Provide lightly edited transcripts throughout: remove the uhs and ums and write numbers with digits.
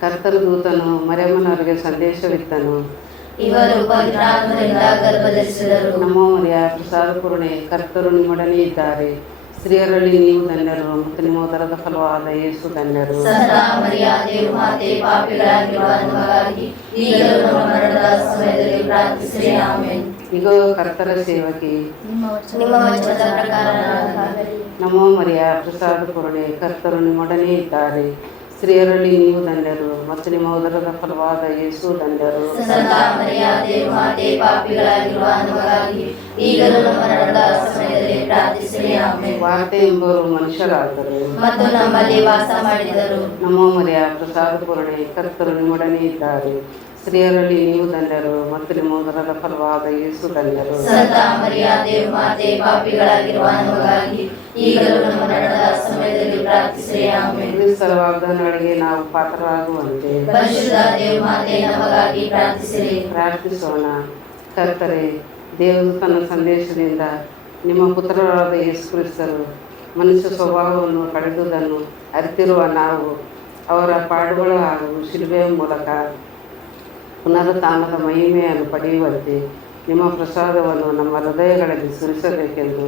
ಕರ್ತನ ದೂತನು ಮರಿಯಮ್ಮನವರಿಗೆ ಸಂದೇಶವಿತ್ತನು. ಇವರು ಪವಿತ್ರಾತ್ಮರಿಂದ ಗರ್ಭಧರಿಸಿದರು. ನಮೋ ಮರಿಯ ಪ್ರಸಾದ ಪೂರ್ಣೆ, ಕರ್ತರು ನಿಮ್ಮೊಡನೆ ಇದ್ದಾರೆ. ಸ್ತ್ರೀಯರಲ್ಲಿ ನೀವು ಧನ್ಯರು ಮತ್ತು ನಿಮ್ಮ ಉದರದ ಫಲವಾದ ಯೇಸು ಧನ್ಯರು. ಸಂತ ಮರಿಯ ದೇವಮಾತೆ, ಪಾಪಿಗಳಾಗಿರುವ ನಮಗಾಗಿ ಈಗಲೂ ನಮ್ಮ ಮರಣದ ಸಮಯದಲ್ಲಿ ಪ್ರಾರ್ಥಿಸಿರಿ. ಆಮೆನ್. ಇಗೋ ಕರ್ತರ ಸೇವಕಿ, ನಿಮ್ಮ ವಚನದ ಪ್ರಕಾರ ನನಗಾಗಲಿ. ನಮೋ ಮರಿಯ ಪ್ರಸಾದ ಪೂರ್ಣೆ, ಕರ್ತರು ನಿಮ್ಮೊಡನೆ ಇದ್ದಾರೆ. ಸ್ತ್ರೀಯರಲ್ಲಿ ನೀವು ಧನ್ಯರು ಮತ್ತು ನಿಮ್ಮ ಉದರದ ಫಲವಾದ ಯೇಸು ಧನ್ಯರು. ಸಂತ ಮರಿಯ ದೇವಮಾತೆ, ಪಾಪಿಗಳಾಗಿರುವ ನಮಗಾಗಿ ಈಗಲೂ ನಮ್ಮ ಮರಣದ ಸಮಯದಲ್ಲಿ ಪ್ರಾರ್ಥಿಸಿರಿ. ಆಮೆನ್. ವಾರ್ತೆ ಎಂಬುವರು ಮನುಷ್ಯರಾದರು ಮತ್ತು ನಮ್ಮಲ್ಲಿ ವಾಸ ಮಾಡಿದರು. ನಮೋ ಮರಿಯ ಪ್ರಸಾದ ಪೂರ್ಣೆ, ಕರ್ತರು ನಿಮ್ಮೊಡನೆ ಇದ್ದಾರೆ. ಸ್ತ್ರೀಯರಲ್ಲಿ ನೀವು ಧನ್ಯರು ಮತ್ತು ನಿಮ್ಮ ಉದರದ ಫಲವಾದ ಯೇಸು ಧನ್ಯರು. ಸಂತ ಮರಿಯ ದೇವಮಾತೆ, ಪಾಪಿಗಳಾಗಿರುವ ನಮಗಾಗಿ ಈಗಲೂ ನಮ್ಮ ಮರಣದ ಸಮಯದಲ್ಲಿ ಪ್ರಾರ್ಥಿಸಿರಿ. ಆಮೆನ್. ಕ್ರಿಸ್ತರ ವಾಗ್ದಾನಗಳಿಗೆ ನಾವು ಪಾತ್ರರಾಗುವಂತೆ ಪರಿಶುದ್ಧ ದೇವಮಾತೆ, ನಮಗಾಗಿ ಪ್ರಾರ್ಥಿಸಿರಿ. ಪ್ರಾರ್ಥಿಸೋಣ. ಕರ್ತರೆ, ದೇವರು ತನ್ನ ಸಂದೇಶದಿಂದ ನಿಮ್ಮ ಪುತ್ರರಾದ ಯೇಸು ಕ್ರಿಸ್ತರು ಮನುಷ್ಯ ಸ್ವಭಾವವನ್ನು ಪಡೆದುದನ್ನು ಅರಿತಿರುವ ನಾವು ಅವರ ಪಾಡುಗಳು ಹಾಗೂ ಶಿಲುಬೆಯ ಮೂಲಕ ಪುನರುತ್ಥಾನದ ಮಹಿಮೆಯನ್ನು ಪಡೆಯುವಂತೆ ನಿಮ್ಮ ಪ್ರಸಾದವನ್ನು ನಮ್ಮ ಹೃದಯಗಳಲ್ಲಿ ಸುರಿಸಬೇಕೆಂದು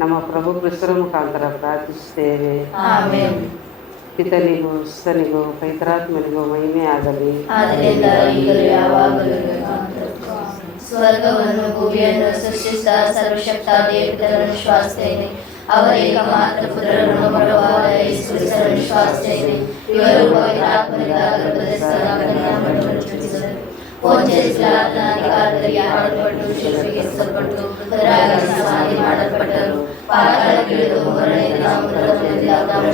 ನಮ್ಮ ಪ್ರಭು ಕ್ರಿಸ್ತರ ಮುಖಾಂತರ ಪ್ರಾರ್ಥಿಸುತ್ತೇವೆ. ಆಮೆನ್. ಪಿತನಿಗೂ ಸುತನಿಗೂ ಪವಿತ್ರಾತ್ಮನಿಗೂ ಮಹಿಮೆ ಆಗಲಿ. ಆದ್ದರಿಂದ ಈಗಲೂ ಯಾವಾಗಲೂ ಸ್ವರ್ಗವನ್ನು ಭೂಮಿಯನ್ನು ಸೃಷ್ಟಿಸಿದ ಸರ್ವಶಕ್ತ ದೇವರನ್ನು ವಿಶ್ವಾಸಿಸುತ್ತೇನೆ. ಅವರ ಏಕಮಾತ್ರ ಪುತ್ರರನ್ನು ಮಗವಾದ ಯೇಸು ಕ್ರಿಸ್ತರನ್ನು ವಿಶ್ವಾಸಿಸುತ್ತೇನೆ. ಇವರು ಪವಿತ್ರಾತ್ಮನಿಂದ ಗರ್ಭಧರಿಸಿದರು. ಪೊಂತಿಯಸ್ ಪಿಲಾತನ ಅಧಿಕಾರದಲ್ಲಿ ಆಳಲ್ಪಟ್ಟು ಶಿಲುಬೆಗೆ ಸಲ್ಪಟ್ಟು ಮೃತರಾಗಿ ಸಮಾಧಿ ಮಾಡಲ್ಪಟ್ಟರು. ಪಾತಾಳಕ್ಕಿಳಿದು ಮೂರನೇ ದಿನ ಮೃತರಿಂದ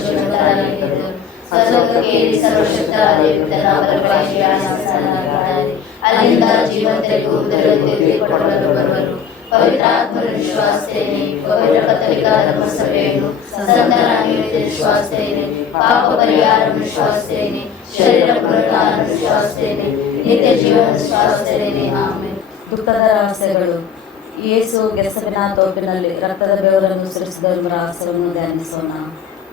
ಜೀವಂತರಾಗಿದ್ದರು. ಸ್ವರ್ಗಕ್ಕೆ ಏರಿ ಸರ್ವಶಕ್ತ ದೇವರ ಬಲಗಡೆಗೆ ಆಸೀನರಾಗಿದ್ದಾರೆ. ಅಲ್ಲಿಂದ ಜೀವಂತರಿಗೂ ಮೃತರಿಗೂ ಕೊಡಲು ಬರುವರು. ಪವಿತ್ರಾತ್ಮರನ್ನು ವಿಶ್ವಾಸಿಸುತ್ತೇನೆ. ಪವಿತ್ರ ಕಥೋಲಿಕ ಧರ್ಮಸಭೆಯನ್ನು, ಸಂತರ ಅನ್ಯೋನ್ಯತೆಯನ್ನು ವಿಶ್ವಾಸಿಸುತ್ತೇನೆ. ಪಾಪ ಪರಿಹಾರವನ್ನು ವಿಶ್ವಾಸಿಸುತ್ತೇನೆ. ಶರೀರ ಪುನರುತ್ಥಾನವನ್ನು ವಿಶ್ವಾಸಿಸುತ್ತೇನೆ. ನಿತ್ಯ ಜೀವನ ವಿಶ್ವಾಸಿಸುತ್ತೇನೆ. ಆಮೆನ್. ದುಃಖದ ರಹಸ್ಯಗಳು. ಯೇಸು ಗೆಸೆಮನೆ ತೋಪಿನಲ್ಲಿ ರಕ್ತದ ಬೆವರನ್ನು ಸುರಿಸಿದ ರಹಸ್ಯವನ್ನು ಧ್ಯಾನಿಸೋಣ.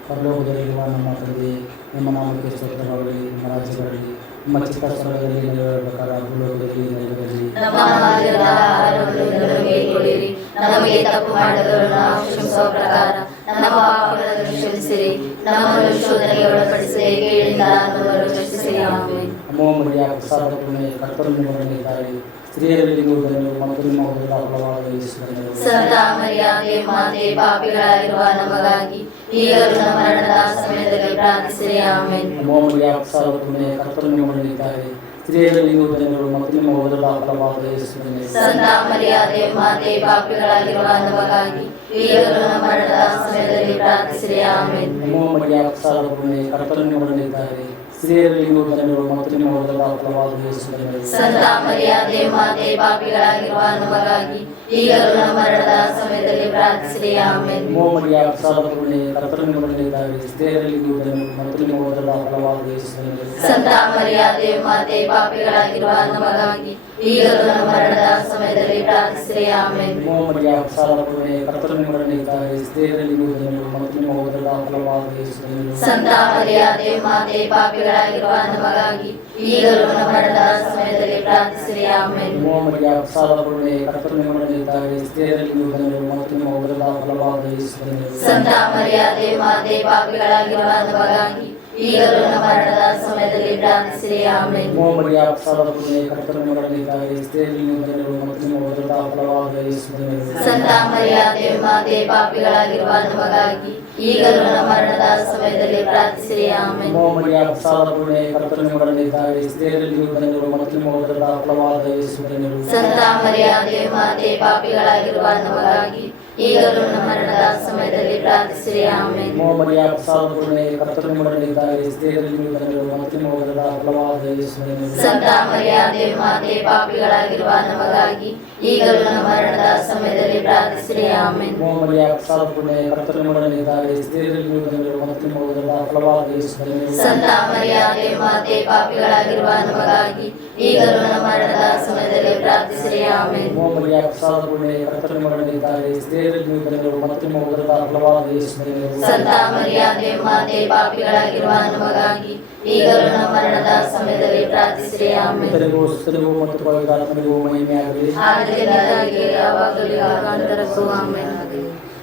ಪರಲೋಕದಲ್ಲಿರುವ ನಮ್ಮ ತಂದೆ, ನಿಮ್ಮ ನಾಮಕ್ಕೆ ಸ್ತೋತ್ರವಾಗಲಿ. ನಿಮ್ಮ ರಾಜ್ಯ ಬರಲಿ. ನಿಮ್ಮ ಚಿತ್ತ ಸ್ಥಳದಲ್ಲಿ ನೆರವೇರುವ ಪ್ರಕಾರ ಭೂಲೋಕದಲ್ಲಿ ನೆರವೇರಲಿ. ನಮ್ಮ ಆಹಾರದ ಆಹಾರವನ್ನು ನಮಗೆ ಕೊಡಿರಿ. ನಮಗೆ ತಪ್ಪು ಮಾಡಿದವರನ್ನು ನಾವು ಕ್ಷಮಿಸುವ ಪ್ರಕಾರ ನಮ್ಮ ಪಾಪಗಳನ್ನು ಕ್ಷಮಿಸಿರಿ. ನಮ್ಮನ್ನು ಶೋಧನೆಗೆ ಒಳಪಡಿಸಿ ಕೇಳಿಂದ ನಮ್ಮನ್ನು ರಕ್ಷಿಸಿರಿ. ಆಮೆನ್. ನಮೋ ಮರಿಯ ಪ್ರಸಾದ ಪೂರ್ಣೆ, ಕರ್ತರು ನಿಮ್ಮೊಡನೆ ಇದ್ದಾರೆ. ಸ್ತ್ರೀಯರಲ್ಲಿ ನೀವು ಧನ್ಯರು ಮತ್ತು ನಿಮ್ಮ ಉದರದ ಫಲವಾದ ಯೇಸು ಧನ್ಯರು. ಸಂತ ಮರಿಯ ದೇವಮಾತೆ, ಪಾಪಿಗಳಾಗಿರುವ ನಮಗಾಗಿ ಈಗಲೂ ನಮ್ಮ ಮರಣದ ಸಮಯದಲ್ಲಿ ಪ್ರಾರ್ಥಿಸಿರಿ. ಆಮೆನ್. ನಮೋ ಮರಿಯ ಪ್ರಸಾದ ಪೂರ್ಣೆ, ಕರ್ತರು ನಿಮ್ಮೊಡನೆ ಇದ್ದಾರೆ. ಸ್ತ್ರೀಯರಲ್ಲಿ ನೀವು ಧನ್ಯರು ಮತ್ತು ನಿಮ್ಮ ಉದರದ ಫಲವಾದ ಯೇಸು ಧನ್ಯರು. ಸಂತ ಮರಿಯ ದೇವಮಾತೆ, ಪಾಪಿಗಳಾಗಿರುವ ನಮಗಾಗಿ ಈಗಲೂ ನಮ್ಮ ಮರಣದ ಸಮಯದಲ್ಲಿ ಪ್ರಾರ್ಥಿಸಿರಿ. ಆಮೆನ್. ನಮೋ ಮರಿಯ ಪ್ರಸಾದ ಪೂರ್ಣೆ, ಕರ್ತರು ನಿಮ್ಮೊಡನೆ ಇದ್ದಾರೆ. ಸ್ತ್ರೀಯರಲ್ಲಿ ನೀವು ಧನ್ಯರು ಮತ್ತು ನಿಮ್ಮ ಉದರದ ಫಲವಾದ ಯೇಸು ಧನ್ಯರು. ಸಂತ ಮರಿಯ ದೇವಮಾತೆ, ಪಾಪಿಗಳಾಗಿರುವ ನಮಗಾಗಿ ಈಗಲೂ ನಮ್ಮ ಮರಣದ ಸಮಯದಲ್ಲಿ ಪ್ರಾರ್ಥಿಸಿರಿ. ಆಮೆನ್. ನಮೋ ಮರಿಯ ಪ್ರಸಾದ ಪೂರ್ಣೆ, ಕರ್ತರು ನಿಮ್ಮೊಡನೆ ಇದ್ದಾರೆ. ಸ್ತ್ರೀಯರಲ್ಲಿ ನೀವು ಧನ್ಯರು ಮತ್ತು ನಿಮ್ಮ ಉದರದ ಫಲವಾದ ಯೇಸು ಧನ್ಯರು. ಸಂತ ಮರಿಯ ದೇವಮಾತೆ, ಪಾಪಿಗಳಾಗಿರುವ ನಮಗಾಗಿ ಈಗಲೂ ನಮ್ಮ ಮರಣದ ಸಮಯದಲ್ಲಿ ಪ್ರಾರ್ಥಿಸಿರಿ. ಆಮೆನ್. ನಮೋ ಮರಿಯ ಪ್ರಸಾದ ಪೂರ್ಣೆ, ಕರ್ತರು ನಿಮ್ಮೊಡನೆ ಇದ್ದಾರೆ. ಸ್ತ್ರೀಯರಲ್ಲಿ ನೀವು ಧನ್ಯರು ಮತ್ತು ನಿಮ್ಮ ಉದರದ ಫಲವಾದ ಯೇಸು ಧನ್ಯರು. ಸಂತ ಮರಿಯ ದೇವಮಾತೆ, ಪಾಪಿಗಳಾಗಿರುವ ನಮಗಾಗಿ ಈಗಲೂ ನಮ್ಮ ಮರಣದ ಸಮಯದಲ್ಲಿ ಪ್ರಾರ್ಥಿಸಿರಿ. ಆಮೆನ್. ನಮೋ ಮರಿಯ ಪ್ರಸಾದ ಪೂರ್ಣೆ, ಕರ್ತರು ನಿಮ್ಮೊಡನೆ ಇದ್ದಾರೆ. ಸ್ತ್ರೀಯರಲ್ಲಿ ನೀವು ಧನ್ಯರು ಮತ್ತು ನಿಮ್ಮ ಉದರದ ಫಲವಾದ ಯೇಸು ಧನ್ಯರು. ಸಂತ ಮರಿಯ ದೇವಮಾತೆ, ಪಾಪಿಗಳಾಗಿರುವ ನಮಗಾಗಿ ಈಗಲೂ ನಮ್ಮ ಮರಣದ ಸಮಯದಲ್ಲಿ ಪ್ರಾರ್ಥಿಸಿರಿ. ಆಮೆನ್. ನಮೋ ಮರಿಯ ಪ್ರಸಾದ ಪೂರ್ಣೆ, ಕರ್ತರು ನಿಮ್ಮೊಡನೆ ಇದ್ದಾರೆ. ಸ್ತ್ರೀಯರಲ್ಲಿ ನೀವು ಧನ್ಯರು ಮತ್ತು ನಿಮ್ಮ ಉದರದ ಫಲವಾದ ಯೇಸು ಧನ್ಯರು. ಸಂತ ಮರಿಯ ದೇವಮಾತೆ, ಪಾಪಿಗಳಾಗಿರುವ ನಮಗಾಗಿ ಈಗಲೂ ನಮ್ಮ ಮರಣದ ಸಮಯದಲ್ಲಿ ಪ್ರಾರ್ಥಿಸಿರಿ. ಆಮೆನ್. ನಮೋ ಮರಿಯ ಪ್ರಸಾದ ಪೂರ್ಣೆ, ಕರ್ತರು ನಿಮ್ಮೊಡನೆ ಇದ್ದಾರೆ. ಸ್ತ್ರೀಯರಲ್ಲಿ ನೀವು ಧನ್ಯರು ಮತ್ತು ನಿಮ್ಮ ಉದರದ ಫಲವಾದ ಯೇಸು ಧನ್ಯರು. ಸಂತ ಮರಿಯ ದೇವಮಾತೆ, ಪಾಪಿಗಳಾಗಿರುವ ನಮಗಾಗಿ ಈಗಲೂ ನಮ್ಮ ಮರಣದ ಸಮಯದಲ್ಲಿ ಪ್ರಾರ್ಥಿಸಿರಿ. ಆಮೆನ್. ಓ ಮರಿಯ ಪ್ರಸಾದ ಪೂರ್ಣೆ ಕರ್ತನ ನಿಮ್ಮೊಡನಿದ್ದಾರೆ, ಸ್ತ್ರೀಯರಲ್ಲಿ ನೀವು ಧನ್ಯರು ಮತ್ತು ನಿಮ್ಮ ಉದರದ ಫಲವಾದ ಯೇಸು ಧನ್ಯರು. ಸಂತ ಮರಿಯಾದೆ ಮಾತೆ, ಪಾಪಿಗಳಾಗಿರುವ ನಮಗಾಗಿ ಈಗಲೂ ನಮ್ಮ ಮರಣದ ಸಮಯದಲ್ಲಿ ಪ್ರಾರ್ಥಿಸಿರಿ. ಆಮೆನ್. ಓ ಮರಿಯ ಪ್ರಸಾದ ಪೂರ್ಣೆ ಕರ್ತನ ನಿಮ್ಮೊಡನಿದ್ದಾರೆ, ಸ್ತ್ರೀಯರಲ್ಲಿ ನೀವು ಧನ್ಯರು ಮತ್ತು ನಿಮ್ಮ ಉದರದ ಫಲವಾದ ಯೇಸು ಧನ್ಯರು. ಸಂತ ಮರಿಯಾದೆ ಮಾತೆ, ಪಾಪಿಗಳಾಗಿರುವ ನಮಗಾಗಿ ಈಗಲೂ ನಮ್ಮ ಮರಣದ ಸಮಯದಲ್ಲಿ ಪ್ರಾರ್ಥಿಸಿರಿ. ಆಮೆನ್. ಓ ಮರಿಯ ಪ್ರಸಾದ ಪೂರ್ಣೆ ಕರ್ತನ ನಿಮ್ಮೊಡನಿದ್ದಾರೆ, ಸ್ತ್ರೀಯರಲ್ಲಿ ನೀವು ಧನ್ಯರು ಮತ್ತು ನಿಮ್ಮ ಉದರದ ಫಲವಾದ ಯೇಸು ಧನ್ಯರು. ಸಂತ ಮರಿಯಾದೆ ಮಾತೆ, ಪಾಪಿಗಳಾಗಿರುವ ನಮಗಾಗಿ ಈಗಲೂ ನಮ್ಮ ಮರಣದ ಸಮಯದಲ್ಲಿ ಪ್ರಾರ್ಥಿಸಿರಿ. ಆಮೆನ್. ಪಿತರಿಗೂ ಸುತ್ತರಿಗೂ ಮತ್ತು ಪವಿತ್ರಾತ್ಮರಿಗೂ ಮಹಿಮೆಯಾಗಲಿ. ಆದಿಯಲ್ಲಿ ಯಾವಾಗಲೂ ಯುಗಾಂತರಕ್ಕೂ. ಆಮೆನ್.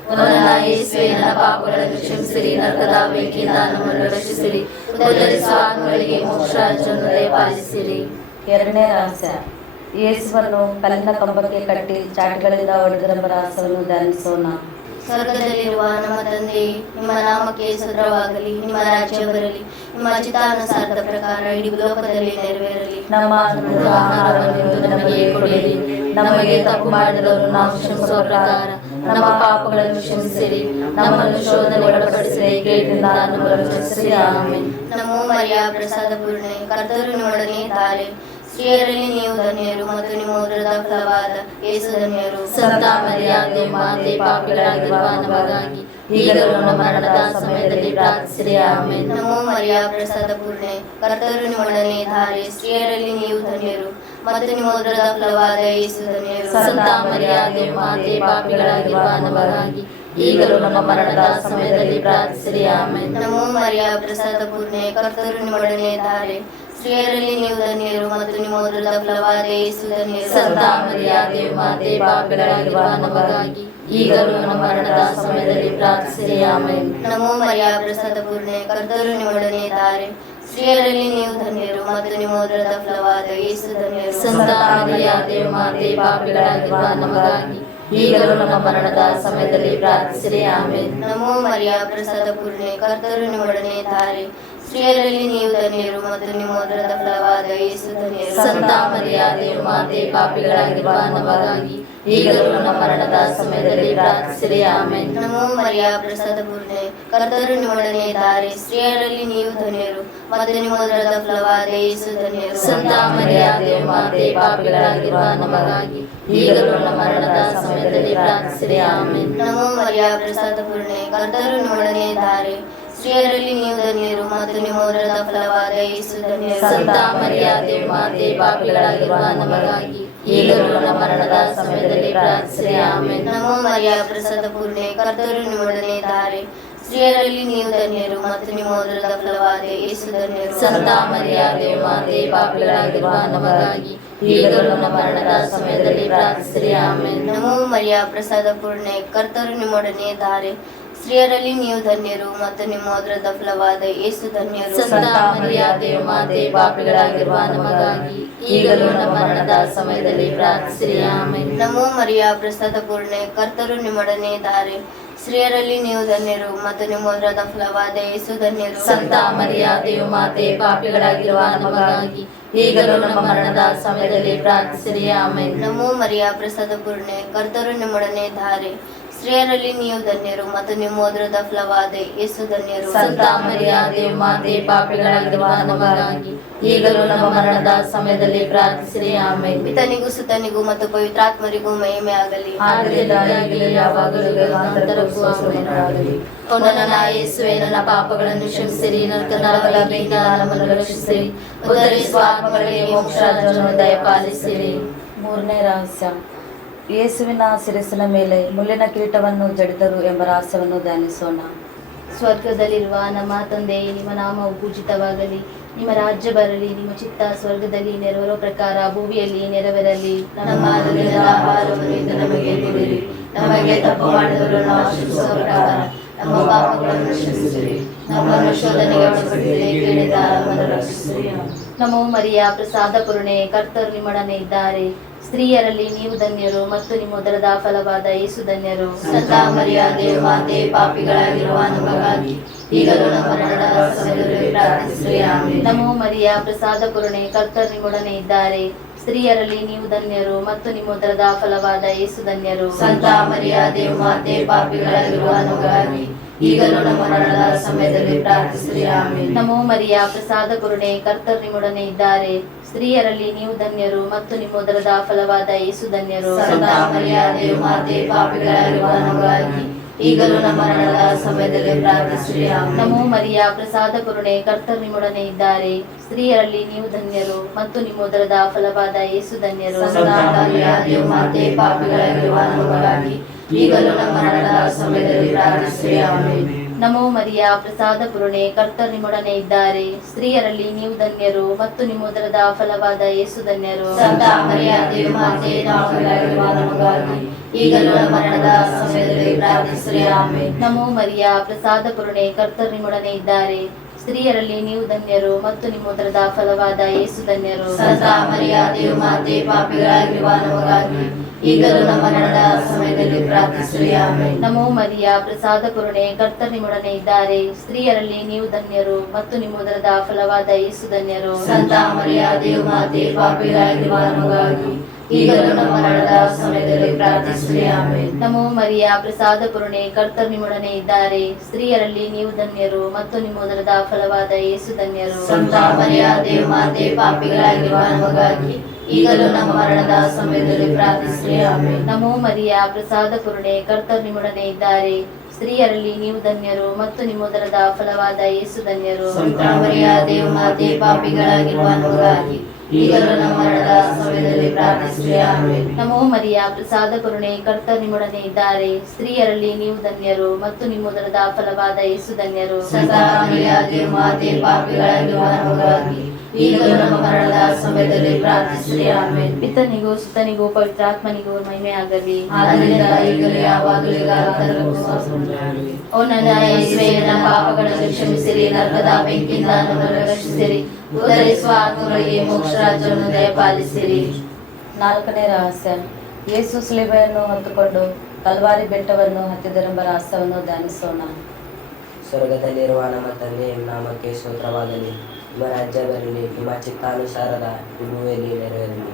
ಓ ನನ್ನ ಯೇಸುವೇ, ನನ್ನ ಪಾಪಗಳನ್ನು ಕ್ಷಮಿಸಿರಿ, ನರಕದ ಬೆಂಕಿಯಿಂದ ನಮ್ಮನ್ನು ರಕ್ಷಿಸಿರಿ, ಉದ್ಧರಿಸುವ ಆತ್ಮಗಳಿಗೆ ಮೋಕ್ಷ ರಾಜ್ಯವನ್ನು ದಯಪಾಲಿಸಿರಿ. ಎರಡನೇ ರಹಸ್ಯ, ಯೇಸುವನ್ನು ಕಲ್ಲಿನ ಕಂಬಕ್ಕೆ ಕಟ್ಟಿ ಚಾಟಿಗಳಿಂದ ಹೊಡೆದರೆಂಬ ರಹಸ್ಯವನ್ನು ಧ್ಯಾನಿಸೋಣ. ಸ್ವರ್ಗದಲ್ಲಿರುವ ನಮ್ಮ ತಂದೆ, ನಿಮ್ಮ ನಾಮಕ್ಕೆ ಸ್ತೋತ್ರವಾಗಲಿ, ನಿಮ್ಮ ರಾಜ್ಯ ಬರಲಿ, ನಿಮ್ಮ ಚಿತ್ತಾನುಸಾರದ ಪ್ರಕಾರ ಇಡೀ ಲೋಕದಲ್ಲಿ ನೆರವೇರಲಿ. ನಮ್ಮ ಅನುದಿನದ ಆಹಾರವನ್ನು ಇಂದು ನಮಗೆ ಕೊಡಿರಿ. ನಮಗೆ ತಪ್ಪು ಮಾಡಿದವರು ನಾವು ಕ್ಷಮಿಸುವ ಪ್ರಕಾರ ನಮ್ಮ ಪಾಪಗಳನ್ನು ಕ್ಷಮಿಸಿರಿ. ನಮ್ಮನ್ನು ಶೋಧನೆಗೆ ಒಳಪಡಿಸಿರಿ, ಕೇಳಿದಿಂದ ನಮ್ಮನ್ನು ರಕ್ಷಿಸಿರಿ. ಆಮೆನ್. ನಮೋ ಮರಿಯ ಪ್ರಸಾದ ಪೂರ್ಣೆ, ಕರ್ತರು ನಿಮ್ಮೊಡನೆ ಇದ್ದಾರೆ, ಸ್ತ್ರೀಯರಲ್ಲಿ ನೀವು ಧನ್ಯರು ಮತ್ತು ನಿಮ್ಮ ಉದರದ ಫಲವಾದ ಯೇಸು ಧನ್ಯರು. ಸಂತ ಮರಿಯಾದೆ ಮಾತೆ, ಪಾಪಿಗಳಾಗಿರುವ ನಮಗಾಗಿ ಈಗಲೂ ನಮ್ಮ ಮರಣದ ಸಮಯದಲ್ಲಿ ಪ್ರಾರ್ಥಿಸಿರಿ. ಆಮೆನ್. ನಮೋ ಮರಿಯ ಪ್ರಸಾದ ಪೂರ್ಣೆ, ಕರ್ತರು ನಿಮ್ಮೊಡನೆ ಇದ್ದಾರೆ, ಸ್ತ್ರೀಯರಲ್ಲಿ ನೀವು ಧನ್ಯರು ಮತ್ತು ನಿಮ್ಮ ಉದರದ ಫಲವಾದ ಯೇಸು ಧನ್ಯರು. ಸಂತ ಮರಿಯಾದೆ ಮಾತೆ, ಪಾಪಿಗಳಾಗಿರುವ ನಮಗಾಗಿ ಈಗಲೂ ನಮ್ಮ ಮರಣದ ಸಮಯದಲ್ಲಿ ಪ್ರಾರ್ಥಿಸಿರಿ. ಆಮೆನ್. ನಮೋ ಮರಿಯ ಪ್ರಸಾದ ಪೂರ್ಣೆ, ಕರ್ತರು ನಿಮ್ಮೊಡನೆ ಇದ್ದಾರೆ, ಸ್ತ್ರೀಯರಲ್ಲಿ ನೀವು ಧನ್ಯರು ಮತ್ತು ನಿಮ್ಮ ಉದರದ ಫಲವಾದ ಯೇಸು ಧನ್ಯರು. ಸಂತ ಮರಿಯಾದೆ ಮಾತೆ, ಪಾಪಿಗಳಾಗಿರುವ ನಮಗಾಗಿ ಈಗಲೂ ನಮ್ಮ ಮರಣದ ಸಮಯದಲ್ಲಿ ಪ್ರಾರ್ಥಿಸಿರಿ. ಆಮೆನ್. ನಮೋ ಮರಿಯ ಪ್ರಸಾದ ಪೂರ್ಣೆ, ಕರ್ತರು ನಿಮ್ಮೊಡನೆ ಇದ್ದಾರೆ, ಸ್ತ್ರೀಯರಲ್ಲಿ ನೀವು ಧನ್ಯರು ಮತ್ತು ನಿಮ್ಮ ಉದರದ ಫಲವಾದ ಯೇಸು ಧನ್ಯರು. ಸಂತ ಮರಿಯಾದೆ ಮಾತೆ, ಪಾಪಿಗಳಾಗಿರುವ ನಮಗಾಗಿ ಈಗಲೂ ನಮ್ಮ ಮರಣದ ಸಮಯದಲ್ಲಿ ಪ್ರಾರ್ಥಿಸಿರಿ. ಆಮೆನ್. ನಮೋ ಮರಿಯ ಪ್ರಸಾದ ಪೂರ್ಣೆ, ಕರ್ತರು ನಿಮ್ಮೊಡನೆ ಇದ್ದಾರೆ, ಸ್ತ್ರೀಯರಲ್ಲಿ ನೀವು ಧನ್ಯರು ಮತ್ತು ನಿಮ್ಮ ಉದರದ ಫಲವಾದ ಯೇಸು ಧನ್ಯರು. ಸಂತ ಮರಿಯಾದೆ ಮಾತೆ, ಪಾಪಿಗಳಾಗಿರುವ ನಮಗಾಗಿ ಈಗಲೂ ನಮ್ಮ ಮರಣದ ಸಮಯದಲ್ಲಿ ಪ್ರಾರ್ಥಿಸಿರಿ. ಆಮೆನ್. ನಮೋ ಮರಿಯ ಪ್ರಸಾದ ಪೂರ್ಣೆ, ಕರ್ತರು ನಿಮ್ಮೊಡನೆ ಇದ್ದಾರೆ, ಸ್ತ್ರೀಯರಲ್ಲಿ ನೀವು ಧನ್ಯರು ಮತ್ತು ನಿಮ್ಮ ಉದರದ ಫಲವಾದ ಯೇಸು ಧನ್ಯರು. ಸಂತ ಮರಿಯಾದೆ ಮಾತೆ, ಪಾಪಿಗಳಾಗಿರುವ ನಮಗಾಗಿ ಈಗಲೂ ನಮ್ಮ ಮರಣದ ಸಮಯದಲ್ಲಿ ಪ್ರಾರ್ಥಿಸಿರಿ. ಆಮೆನ್. ನಮೋ ಮರಿಯ ಪ್ರಸಾದ ಪೂರ್ಣೆ, ಕರ್ತರು ನಿಮ್ಮೊಡನೆ ಇದ್ದಾರೆ, ಸ್ತ್ರೀಯರಲ್ಲಿ ನೀವು ಧನ್ಯರು ಮತ್ತು ನಿಮ್ಮ ಉದರದ ಫಲವಾದ ಯೇಸು ಧನ್ಯರು. ಸಂತ ಮರಿಯಾದೆ ಮಾತೆ, ಪಾಪಿಗಳಾಗಿರುವ ನಮಗಾಗಿ ಈಗಲೂ ನಮ್ಮ ಮರಣದ ಸಮಯದಲ್ಲಿ ಪ್ರಾರ್ಥಿಸಿರಿ. ಆಮೆನ್. ನಮೋ ಮರಿಯ ಪ್ರಸಾದ ಪೂರ್ಣೆ, ಕರ್ತರು ನಿಮ್ಮೊಡನೆ ಇದ್ದಾರೆ, ಸ್ತ್ರೀಯರಲ್ಲಿ ನೀವು ಧನ್ಯರು ಮತ್ತು ನಿಮ್ಮ ಉದರದ ಫಲವಾದ ಯೇಸು ಧನ್ಯರು. ಸಂತ ಮರಿಯಾದೆ ಮಾತೆ, ಪಾಪಿಗಳಾಗಿರುವ ನಮಗಾಗಿ ಈಗಲೂ ನಮ್ಮ ಮರಣದ ಸಮಯದಲ್ಲಿ ಪ್ರಾರ್ಥಿಸಿರಿ. ಆಮೆನ್. ನಮೋ ಮರಿಯ ಪ್ರಸಾದ ಪೂರ್ಣೆ, ಕರ್ತರು ನಿಮ್ಮೊಡನೆ ಇದ್ದಾರೆ, ಸ್ತ್ರೀಯರಲ್ಲಿ ನೀವು ಧನ್ಯರು ಮತ್ತು ನಿಮ್ಮ ಉದರದ ಫಲವಾದ ಯೇಸು ಧನ್ಯರು. ಸಂತ ಮರಿಯಾದೆ ಮಾತೆ, ಪಾಪಿಗಳಾಗಿರುವ ನಮಗಾಗಿ ಈಗಲೂ ನಮ್ಮ ಮರಣದ ಸಮಯದಲ್ಲಿ ಪ್ರಾರ್ಥಿಸಿರಿ. ಆಮೆನ್. ನಮೋ ಮರಿಯ ಪ್ರಸಾದ ಪೂರ್ಣೆ, ಕರ್ತರು ನಿಮ್ಮೊಡನೆ ಇದ್ದಾರೆ, ಸ್ತ್ರೀಯರಲ್ಲಿ ನೀವು ಧನ್ಯರು ಮತ್ತು ನಿಮ್ಮ ಉದರದ ಫಲವಾದ ಯೇಸು ಧನ್ಯರು. ಸಂತ ಮರಿಯಾದೆ ಮಾತೆ, ಪಾಪಿಗಳಾಗಿರುವ ನಮಗಾಗಿ ಈಗಲೂ ನಮ್ಮ ಮರಣದ ಸಮಯದಲ್ಲಿ ಪ್ರಾರ್ಥಿಸಿರಿ. ಆಮೆನ್. ನಮೋ ಮರಿಯ ಪ್ರಸಾದ ಪೂರ್ಣೆ, ಕರ್ತರು ನಿಮ್ಮೊಡನೆ ಇದ್ದಾರೆ, ಸ್ತ್ರೀಯರಲ್ಲಿ ನೀವು ಧನ್ಯರು ಮತ್ತು ನಿಮ್ಮ ಉದರದ ಫಲವಾದ ಯೇಸು ಧನ್ಯರು. ಸಂತ ಮರಿಯಾದೆ ಮಾತೆ, ಪಾಪಿಗಳಾಗಿರುವ ನಮಗಾಗಿ ಈಗಲೂ ನಮ್ಮ ಮರಣದ ಸಮಯದಲ್ಲಿ ಪ್ರಾರ್ಥಿಸಿರಿ. ಆಮೆನ್. ಪಿತನಿಗೂ ಸುತನಿಗೂ ಮತ್ತು ಪವಿತ್ರಾತ್ಮರಿಗೂ ಮಹಿಮೆ ಆಗಲಿ. ಆದಿಯಿಂದಲೂ ಯಾವಾಗಲೂ ಯುಗಾಂತರಕ್ಕೂ. ಆಮೆನ್. ಓ ನನ್ನ ಯೇಸುವೇ, ನನ್ನ ಪಾಪಗಳನ್ನು ಕ್ಷಮಿಸಿರಿ, ನರಕದ ಬೆಂಕಿಯಿಂದ ನಮ್ಮನ್ನು ರಕ್ಷಿಸಿರಿ, ಉದ್ಧರಿಸುವ ಆತ್ಮಗಳಿಗೆ ಮೋಕ್ಷ ರಾಜ್ಯವನ್ನು ದಯಪಾಲಿಸಿರಿ. ಮೂರನೇ ರಹಸ್ಯ, ಯೇಸುವಿನ ಶಿರಸ್ಸಿನ ಮೇಲೆ ಮುಳ್ಳಿನ ಕಿರೀಟವನ್ನು ಜಡಿದರು ಎಂಬ ರಹಸ್ಯವನ್ನು ಧ್ಯಾನಿಸೋಣ. ಸ್ವರ್ಗದಲ್ಲಿರುವ ನಮ್ಮ ತಂದೆಯೇ, ನಿಮ್ಮ ನಾಮವು ಪೂಜಿತವಾಗಲಿ, ನಿಮ್ಮ ರಾಜ್ಯ ಬರಲಿ, ನಿಮ್ಮ ಚಿತ್ತ ಸ್ವರ್ಗದಲ್ಲಿ ನೆರವೇರೋ ಪ್ರಕಾರ ಭೂಮಿಯಲ್ಲಿ ನೆರವೇರಲಿ. ನಮ್ಮ ಅನುದಿನದ ಆಹಾರವನ್ನು ಇಂದು ನಮಗೆ ಕೊಡಿರಿ. ನಮಗೆ ತಪ್ಪು ಮಾಡಿದವರು ನಾವು ಕ್ಷಮಿಸುವ ಪ್ರಕಾರ ನಮ್ಮ ಪಾಪಗಳನ್ನು ಕ್ಷಮಿಸಿರಿ. ನಮ್ಮನ್ನು ಶೋಧನೆಗೆ ಒಳಪಡಿಸಿರಿ, ಕೇಳಿದ ನಮ್ಮನ್ನು ರಕ್ಷಿಸಿರಿ. ನಮೋ ಮರಿಯ ಪ್ರಸಾದ ಪೂರ್ಣೆ, ಕರ್ತರು ನಿಮ್ಮೊಡನೆ ಇದ್ದಾರೆ, ಸ್ತ್ರೀಯರಲ್ಲಿ ನೀವು ಧನ್ಯರು ಮತ್ತು ನಿಮ್ಮ ಉದರದ ಫಲವಾದ ಯೇಸು ಧನ್ಯರು. ಸಂತ ಮರಿಯಾದೆ ಮಾತೆ, ಪಾಪಿಗಳಾಗಿರುವ ನಮಗಾಗಿ ಈಗಲೂ ನಮ್ಮ ಮರಣದ ಸಮಯದಲ್ಲಿ ಪ್ರಾರ್ಥಿಸಿರಿ. ಆಮೆನ್. ನಮೋ ಮರಿಯ ಪ್ರಸಾದ ಪೂರ್ಣೆ, ಕರ್ತರು ನಿಮ್ಮೊಡನೆ ಇದ್ದಾರೆ, ಸ್ತ್ರೀಯರಲ್ಲಿ ನೀವು ಧನ್ಯರು ಮತ್ತು ನಿಮ್ಮ ಉದರದ ಫಲವಾದ ಯೇಸು ಧನ್ಯರು. ಸಂತ ಮರಿಯಾದೆ ಮಾತೆ, ಪಾಪಿಗಳಾಗಿರುವ ನಮಗಾಗಿ ಈಗಲೂ ನಮ್ಮ ಮರಣದ ಸಮಯದಲ್ಲಿ ಪ್ರಾರ್ಥಿಸಿರಿ. ಆಮೆನ್. ನಮೋ ಮರಿಯ, ಪ್ರಸಾದ ಕರುಣೆ, ಕರ್ತರು ನಿಮ್ಮೊಡನೆ ಇದ್ದಾರೆ. ಸ್ತ್ರೀಯರಲ್ಲಿ ನೀವು ಧನ್ಯರು ಮತ್ತು ನಿಮ್ಮ ಉದರದ ಫಲವಾದ ಯೇಸು ಧನ್ಯರು. ಸಂತ ಮರಿಯಾದೆ ಮಾತೆ, ಪಾಪಿಗಳಾಗಿರುವ ನಮಗಾಗಿ ಈಗಲೂ ನಮ್ಮ ಮರಣದ ಸಮಯದಲ್ಲಿ ಪ್ರಾರ್ಥಿಸಿರಿ. ಆಮೆನ್. ನಮೋ ಮರಿಯ, ಪ್ರಸಾದ ಕರುಣೆ, ಕರ್ತರು ನಿಮ್ಮೊಡನೆ ಇದ್ದಾರೆ. ಸ್ತ್ರೀಯರಲ್ಲಿ ನೀವು ಧನ್ಯರು ಮತ್ತು ನಿಮ್ಮ ಉದರದ ಫಲವಾದ ಯೇಸು ಧನ್ಯರು. ಸಂತ ಮರಿಯಾದೆ ಮಾತೆ, ಪಾಪಿಗಳಾಗಿರುವ ನಮಗಾಗಿ ಈಗಲೂ ನಮ್ಮ ಮರಣದ ಸಮಯದಲ್ಲಿ ಪ್ರಾರ್ಥಿಸಿರಿ. ಆಮೆನ್. ನಮೋ ಮರಿಯ, ಪ್ರಸಾದ ಕರುಣೆ, ಕರ್ತರು ನಿಮ್ಮೊಡನೆ ಇದ್ದಾರೆ. ಸ್ತ್ರೀಯರಲ್ಲಿ ನೀವು ಧನ್ಯರು ಮತ್ತು ನಿಮ್ಮ ಉದರದ ಫಲವಾದ ಯೇಸು ಧನ್ಯರು. ಸಂತ ಮರಿಯಾದೆ ಮಾತೆ, ಪಾಪಿಗಳಾಗಿರುವ ನಮಗಾಗಿ ಈಗಲೂ ನಮ್ಮ ಮರಣದ ಸಮಯದಲ್ಲಿ ಪ್ರಾರ್ಥಿಸಿರಿ. ಆಮೆನ್. ನಮೋ ಮರಿಯ, ಪ್ರಸಾದ ಕರುಣೆ, ಕರ್ತರು ನಿಮ್ಮೊಡನೆ ಇದ್ದಾರೆ. ಸ್ತ್ರೀಯರಲ್ಲಿ ನೀವು ಧನ್ಯರು ಮತ್ತು ನಿಮ್ಮ ಉದರದ ಫಲವಾದ ಯೇಸು ಧನ್ಯರು. ಸಂತ ಮರಿಯಾದೆ ಮಾತೆ, ಪಾಪಿಗಳಾಗಿರುವ ನಮಗಾಗಿ ಈಗಲೂ ನಮ್ಮ ಮರಣದ ಸಮಯದಲ್ಲಿ ಪ್ರಾರ್ಥಿಸಿರಿ. ಆಮೆನ್. ನಮೋ ಮರಿಯ, ಪ್ರಸಾದ ಕರುಣೆ, ಕರ್ತರು ನಿಮ್ಮೊಡನೆ ಇದ್ದಾರೆ. ಸ್ತ್ರೀಯರಲ್ಲಿ ನೀವು ಧನ್ಯರು ಮತ್ತು ನಿಮ್ಮ ಉದರದ ಫಲವಾದ ಯೇಸು ಧನ್ಯರು. ಸಂತ ಮರಿಯಾದೆ ಮಾತೆ, ಪಾಪಿಗಳಾಗಿರುವ ನಮಗಾಗಿ ಈಗಲೂ ನಮ್ಮ ಮರಣದ ಸಮಯದಲ್ಲಿ ಪ್ರಾರ್ಥಿಸಿರಿ. ಆಮೆನ್. ನಮೋ ಮರಿಯ, ಪ್ರಸಾದ ಕರುಣೆ, ಕರ್ತರು ನಿಮ್ಮೊಡನೆ ಇದ್ದಾರೆ. ಸ್ತ್ರೀಯರಲ್ಲಿ ನೀವು ಧನ್ಯರು ಮತ್ತು ನಿಮ್ಮ ಉದರದ ಫಲವಾದ ಯೇಸು ಧನ್ಯರು. ಸಂತ ಮರಿಯಾದೆ ಮಾತೆ, ಪಾಪಿಗಳಾಗಿರುವ ನಮಗಾಗಿ ಈಗಲೂ ನಮ್ಮ ಮರಣದ ಸಮಯದಲ್ಲಿ ಪ್ರಾರ್ಥಿಸಿರಿ. ಆಮೆನ್. ನಮೋ ಮರಿಯ, ಪ್ರಸಾದ ಕರುಣೆ, ಕರ್ತರು ನಿಮ್ಮೊಡನೆ ಇದ್ದಾರೆ. ಸ್ತ್ರೀಯರಲ್ಲಿ ನೀವು ಧನ್ಯರು ಮತ್ತು ನಿಮ್ಮ ಉದರದ ಫಲವಾದ ಯೇಸು ಧನ್ಯರು. ಸಂತ ಮರಿಯಾದೆ ಮಾತೆ, ಪಾಪಿಗಳಾಗಿರುವ ನಮಗಾಗಿ ಈಗಲೂ ನಮ್ಮ ಮರಣದ ಸಮಯದಲ್ಲಿ ಪ್ರಾರ್ಥಿಸಿರಿ. ಆಮೆನ್. ನಮೋ ಮರಿಯ, ಪ್ರಸಾದ ಕರುಣೆ, ಕರ್ತರು ನಿಮ್ಮೊಡನೆ ಇದ್ದಾರೆ. ಸ್ತ್ರೀಯರಲ್ಲಿ ನೀವು ಧನ್ಯರು ಮತ್ತು ನಿಮ್ಮ ಉದರದ ಫಲವಾದ ಯೇಸು ಧನ್ಯರು. ಸಂತ ಮರಿಯಾದೆ ಮಾತೆ, ಪಾಪಿಗಳಾಗಿರುವ ನಮಗಾಗಿ ಈಗಲೂ ನಮ್ಮ ಮರಣದ ಸಮಯದಲ್ಲಿ ಪ್ರಾರ್ಥಿಸಿರಿ. ಆಮೆನ್. ಪಿತನಿಗೂ ಸುತನಿಗೂ ಪವಿತ್ರಾತ್ಮನಿಗೂ ಮಹಿಮೆ ಆಗಲಿ. ಆದ್ದರಿಂದ ಈಗಲೂ ಯಾವಾಗಲೂ ಕಾಲದಲ್ಲೂ ಸಂಪೂರ್ಣವಾಗಲಿ. ಓ ನನ್ನ ಯೇಸುವೇ, ನನ್ನ ಪಾಪಗಳನ್ನು ಕ್ಷಮಿಸಿರಿ, ನರಕದ ಬೆಂಕಿಯಿಂದ ನಮ್ಮನ್ನು ರಕ್ಷಿಸಿರಿ, ಉದರಿಸುವ ಆತ್ಮಗಳಿಗೆ ಮೋಕ್ಷ ರಾಜ್ಯವನ್ನು ದಯಪಾಲಿಸಿರಿ. 4ನೇ ರಹಸ್ಯ, ಯೇಸು ಶಿಲುಬೆಯನ್ನು ಹೊತ್ತುಕೊಂಡು ಕಲ್ವಾರಿ ಬೆಟ್ಟವನ್ನು ಹತ್ತಿದರೆಂಬ ರಹಸ್ಯವನ್ನು ಧ್ಯಾನಿಸೋಣ. ಸ್ವರ್ಗದಲ್ಲಿರುವ ನಮ್ಮ ತಂದೆಯ ನಾಮಕ್ಕೆ ಸ್ತೋತ್ರವಾಗಲಿ. ನಿಮ್ಮ ರಾಜ್ಯ ಬರಲಿ. ನಿಮ್ಮ ಚಿತ್ತಾನುಸಾರದ ಭೂಮಿಯಲ್ಲಿ ನೆರವೇರಲಿ.